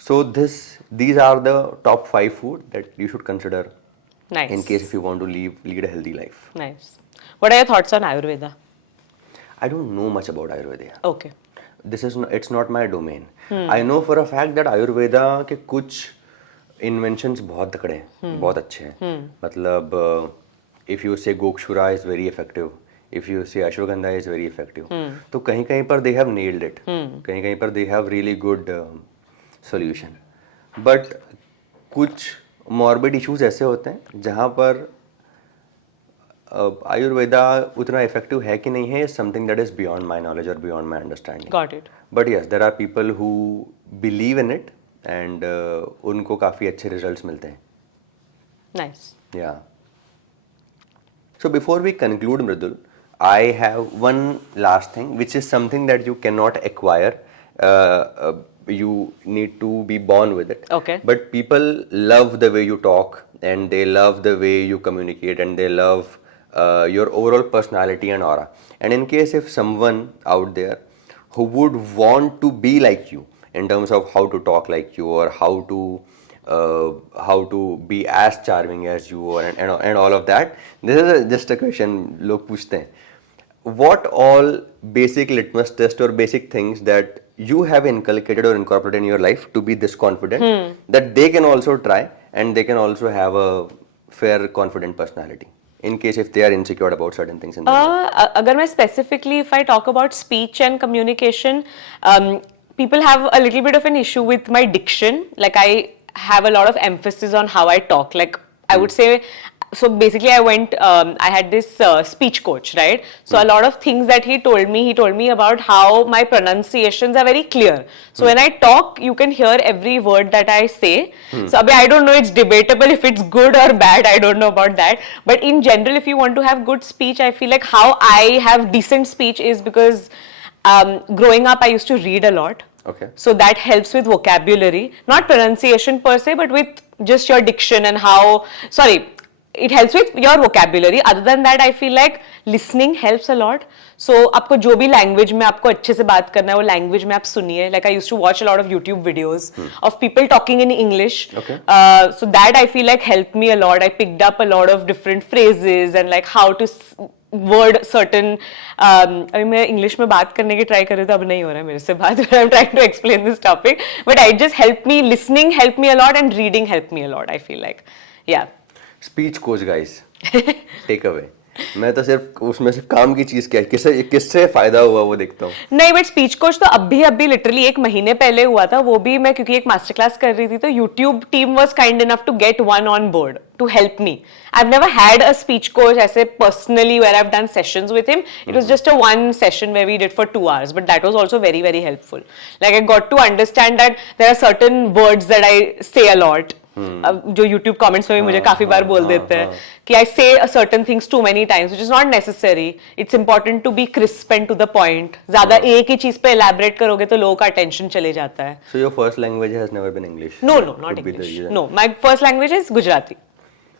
So these are the top 5 food that you should consider. Nice. In case if you want to lead a healthy life. Nice. What are your thoughts on Ayurveda? I don't know much about Ayurveda. Okay. It's not my domain. I know for a fact that Ayurveda के कुछ inventions बहुत तकड़े हैं, बहुत अच्छे हैं. मतलब if you say Gokshura is very effective, if you say Ashwagandha is very effective, तो कहीं कहीं पर they have nailed it. कहीं कहीं पर they have really good solution. But कुछ morbid issues ऐसे होते हैं जहाँ पर आयुर्वेदा उतना इफेक्टिव है कि नहीं है, something that is beyond my knowledge और beyond my understanding. Got it. But yes, there are people who believe in it and उनको काफ़ी अच्छे रिजल्ट्स मिलते हैं. Nice. Yeah. So before we conclude, Mridul, I have one last thing, which is something that you cannot acquire. You need to be born with it. Okay. But people love the way you talk, and they love the way you communicate, and they love your overall personality and aura. And in case if someone out there who would want to be like you in terms of how to talk like you, or how to be as charming as you, and all of that, this is just a question लोग पूछते हैं. what all basic litmus test or basic things that you have inculcated or incorporated in your life to be this confident that they can also try and they can also have a fair confident personality in case if they are insecure about certain things in their life? अगर मैं specifically if I talk about speech and communication, people have a little bit of an issue with my diction. Like I have a lot of emphasis on how I talk. Like I would say, so basically I had this speech coach, right? So a lot of things that he told me about how my pronunciations are very clear. So when I talk, you can hear every word that I say. So I don't know, it's debatable if it's good or bad. I don't know about that. But in general, if you want to have good speech, I feel like how I have decent speech is because growing up, I used to read a lot. Okay. So that helps with vocabulary, not pronunciation per se, but with just your diction and how, it helps with your vocabulary. Other than that, I feel like listening helps a lot. So आपको जो भी language में आपको अच्छे से बात करना है वो language में आप सुनिए. Like I used to watch a lot of YouTube videos of people talking in English. Okay. So that I feel like helped me a lot. I picked up a lot of different phrases and like how to word certain. अभी मैं English में बात करने की try कर रही हूँ तो अब नहीं हो रहा है मेरे से बात. I'm trying to explain this topic, but it just helped me. Listening helped me a lot and reading helped me a lot. I feel like, yeah. Speech coach guys, take away. मैं तो सिर्फ उसमें से काम की चीज क्या है, किससे फायदा हुआ वो देखता हूँ. नहीं, बट स्पीच कोच तो अभी लिटरली 1 महीने पहले हुआ था. वो भी मैं क्योंकि एक मास्टर क्लास कर रही थी तो YouTube team was kind enough to get one on board to help me. I have never had a speech coach ऐसे personally where I have done sessions with him. It was just a one session where we did for 2 hours, but that was also very very helpful. Like I got to understand that there are certain words that I say a lot. जो YouTube comments में भी मुझे काफी बार बोल देते हैं कि I say certain things too many times, which is not necessary. It's important to be crisp and to the point. ज्यादा एक ही चीज पे elaborate करोगे तो लोगों का attention चले जाता है. So your first language has never been English? No, not English. No, my first language is Gujarati.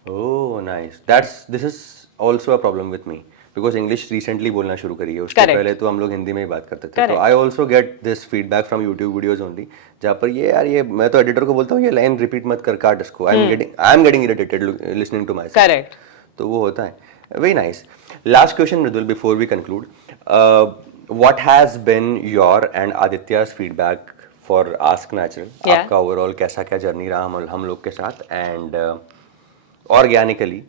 Oh, nice. This is also a problem with me. Because English recently बोलना शुरू करी है. उसके पहले तो हम लोग हिंदी में ही बात करते थे. तो I also get this feedback from YouTube videos only. जहाँ पर ये मैं तो एडिटर को बोलता हूँ ये लाइन रिपीट मत कर, काट इसको. I'm getting irritated listening to myself. Correct. तो वो होता है. Very nice. Last question, Mridul, before we conclude. What has been your and Aditya's feedback for Ask Natural? आपका overall कैसा क्या जर्नी रहा हम लोग के साथ, and organically,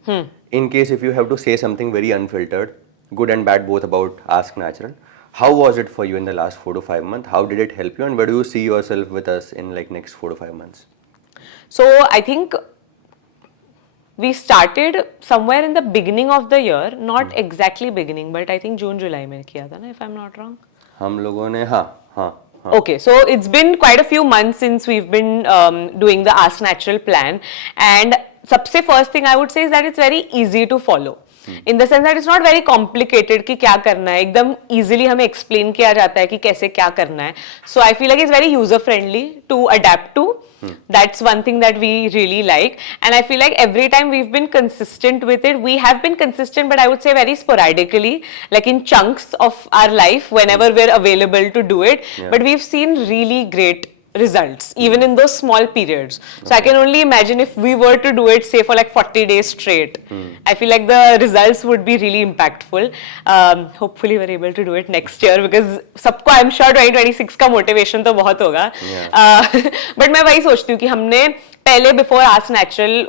in case if you have to say something very unfiltered, good and bad both about Ask Natural, how was it for you in the last 4 to 5 months? How did it help you, and where do you see yourself with us in like next 4 to 5 months? So I think we started somewhere in the beginning of the year, not exactly beginning, but I think June July में किया था ना, if I'm not wrong. हम लोगों ने हाँ. Okay, so it's been quite a few months since we've been doing the Ask Natural plan, and सबसे first thing I would say is that it's very easy to follow. In the sense that it's not very complicated कि क्या करना है, एकदम easily हमें explain किया जाता है कि कैसे क्या करना है. So I feel like it's very user friendly to adapt to. That's one thing that we really like, and I feel like every time we've been consistent with it. We have been consistent, but I would say very sporadically, like in chunks of our life whenever we're available to do it. But we've seen really great results even in those small periods. So I can only imagine if we were to do it say for like 40 days straight, I feel like the results would be really impactful. Hopefully we're able to do it next year because सबको I'm sure 2026 का motivation तो बहुत होगा. But मैं वही सोचती हूँ कि हमने पहले before Ask Natural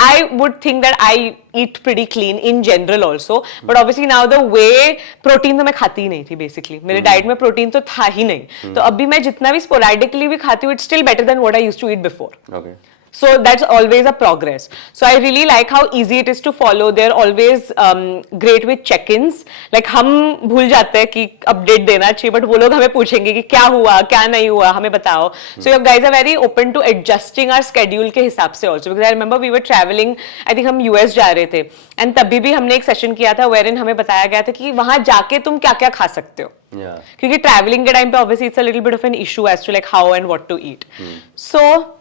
I would think that I eat pretty clean in general also, but obviously now the way protein तो मैं खाती ही नहीं थी basically. मेरे diet में protein तो था ही नहीं. तो अभी मैं जितना भी sporadically भी खाती हूँ, it's still better than what I used to eat before. Okay. So that's always a progress. So I really like how easy it is to follow. They're always great with check-ins. Like हम भूल जाते हैं कि update देना चाहिए, but वो लोग हमें पूछेंगे कि क्या हुआ, क्या नहीं हुआ, हमें बताओ. So you guys are very open to adjusting our schedule के हिसाब से also. Because I remember we were traveling, I think हम US जा रहे थे, and तभी भी हमने एक session किया था wherein हमें बताया गया था कि वहाँ जाके तुम क्या क्या खा सकते हो. Yeah. क्योंकि ट्रैवलिंग के टाइम पे obviously it's a little bit of an issue as to like how and what to eat. So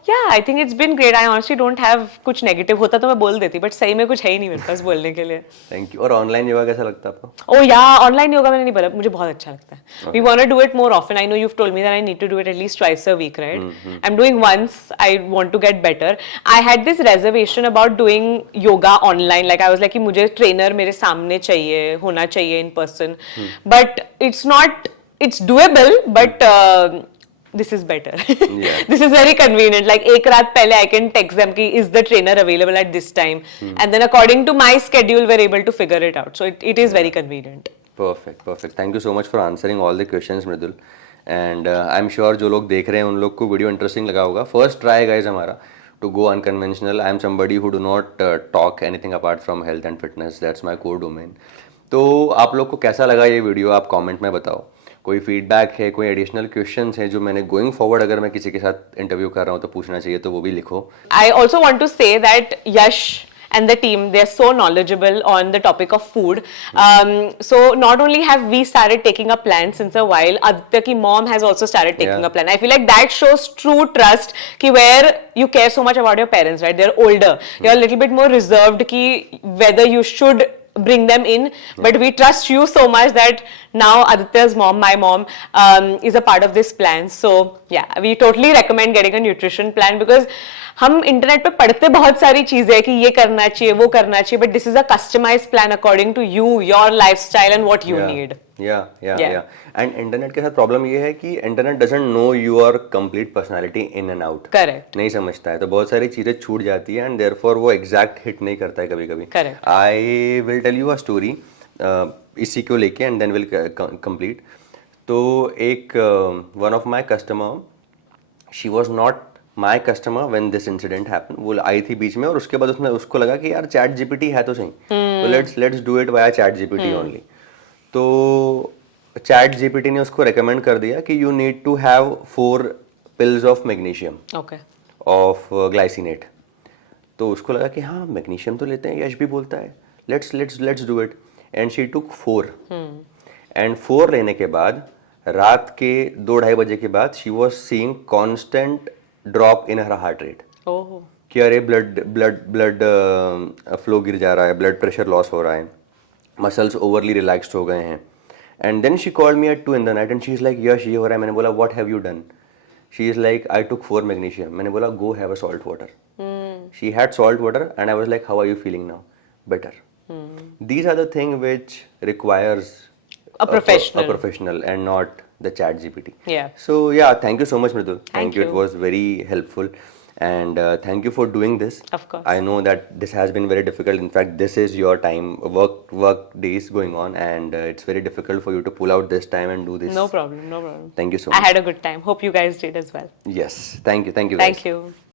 yeah, I think it's been great. I honestly don't have कुछ negative होता तो मैं बोल देती, but सही में कुछ है ही नहीं मेरे पास बोलने के लिए. Thank you. और ऑनलाइन योगा कैसा लगता है आपको? Oh yeah, online yoga मैंने नहीं बोला, मुझे बहुत अच्छा लगता है. We want to do it more often. I know you've told me that I need to do it at least twice a week, right? I'm doing once. I want to get better. I had this reservation about doing yoga online. Like I was like कि मुझे trainer मेरे सामने चाहिए, होना चाहिए in person. But it's doable, but this is better. Yeah. This is very convenient. Like एक रात पहले I can text them कि is the trainer available at this time, and then according to my schedule we're able to figure it out. So it is very convenient. Perfect. Thank you so much for answering all the questions, Mridul. And I'm sure जो लोग देख रहे हैं उन लोग को video interesting लगा होगा. First try guys हमारा to go unconventional. I am somebody who do not talk anything apart from health and fitness. That's my core domain. तो आप लोग को कैसा लगा ये वीडियो आप कमेंट में बताओ. कोई फीडबैक है, कोई एडिशनल क्वेश्चंस हैं जो मैंने गोइंग फॉरवर्ड अगर मैं किसी के साथ इंटरव्यू कर रहा हूँ तो पूछना चाहिए तो वो भी लिखो. I also want to say that Yash and the team, they're so knowledgeable on the topic of food. So not only have we started taking a plan since a while, Aditya ki mom has also started taking a plan. I feel like that shows true trust ki where you care so much about your parents, right? They're older. You're a little bit more reserved ki whether you should bring them in, but we trust you so much that now Aditya's mom, my mom, is a part of this plan. So yeah, we totally recommend getting a nutrition plan because हम internet पे पढ़ते बहुत सारी चीजें कि ये करना चाहिए वो करना चाहिए, but this is a customized plan according to you, your lifestyle and what you need. Yeah. And internet के साथ प्रॉब्लम ये है कि internet doesn't know your complete personality in and out. Correct. नहीं समझता है तो बहुत सारी चीजें छूट जाती है एंड देयरफॉर वो एग्जैक्ट हिट नहीं करता है कभी कभी. Correct. I will tell you a story इसी को लेके एंड देन विल कंप्लीट. तो एक one of my customer, she was not my customer when this incident happen. वो आई थी बीच में और उसके बाद उसको लगा कि यार चैट जीपीटी है तो सही, तो let's do it via chat GPT only. तो चैट जीपीटी ने उसको रेकमेंड कर दिया कि you need to have 4 pills of magnesium of glycinate. तो उसको लगा कि हाँ मैग्नीशियम तो लेते हैं, यश भी बोलता है, let's do it. And she took 4. And 4 लेने के बाद रात के 2-2:30 बजे के बाद she was seeing constant drop in her heart rate. कि अरे ब्लड फ्लो गिर जा रहा है, ब्लड प्रेशर लॉस हो रहा है, मसल्स ओवरली रिलैक्स्ड हो गए हैं. And then she called me at 2 in the night and she is like Yash ये हो रहा है. मैंने बोला what have you done? She is like I took 4 magnesium. मैंने बोला go have a salt water. She had salt water and I was like how are you feeling now? Better. These are the thing which requires a professional and not the chat GPT. Yeah. So yeah, thank you so much, Mridul. Thank you. you. It was very helpful, and thank you for doing this. Of course. I know that this has been very difficult. In fact, this is your time, work days going on, and it's very difficult for you to pull out this time and do this. No problem. Thank you so much. I had a good time. Hope you guys did as well. Yes. Thank you. Guys. Thank you.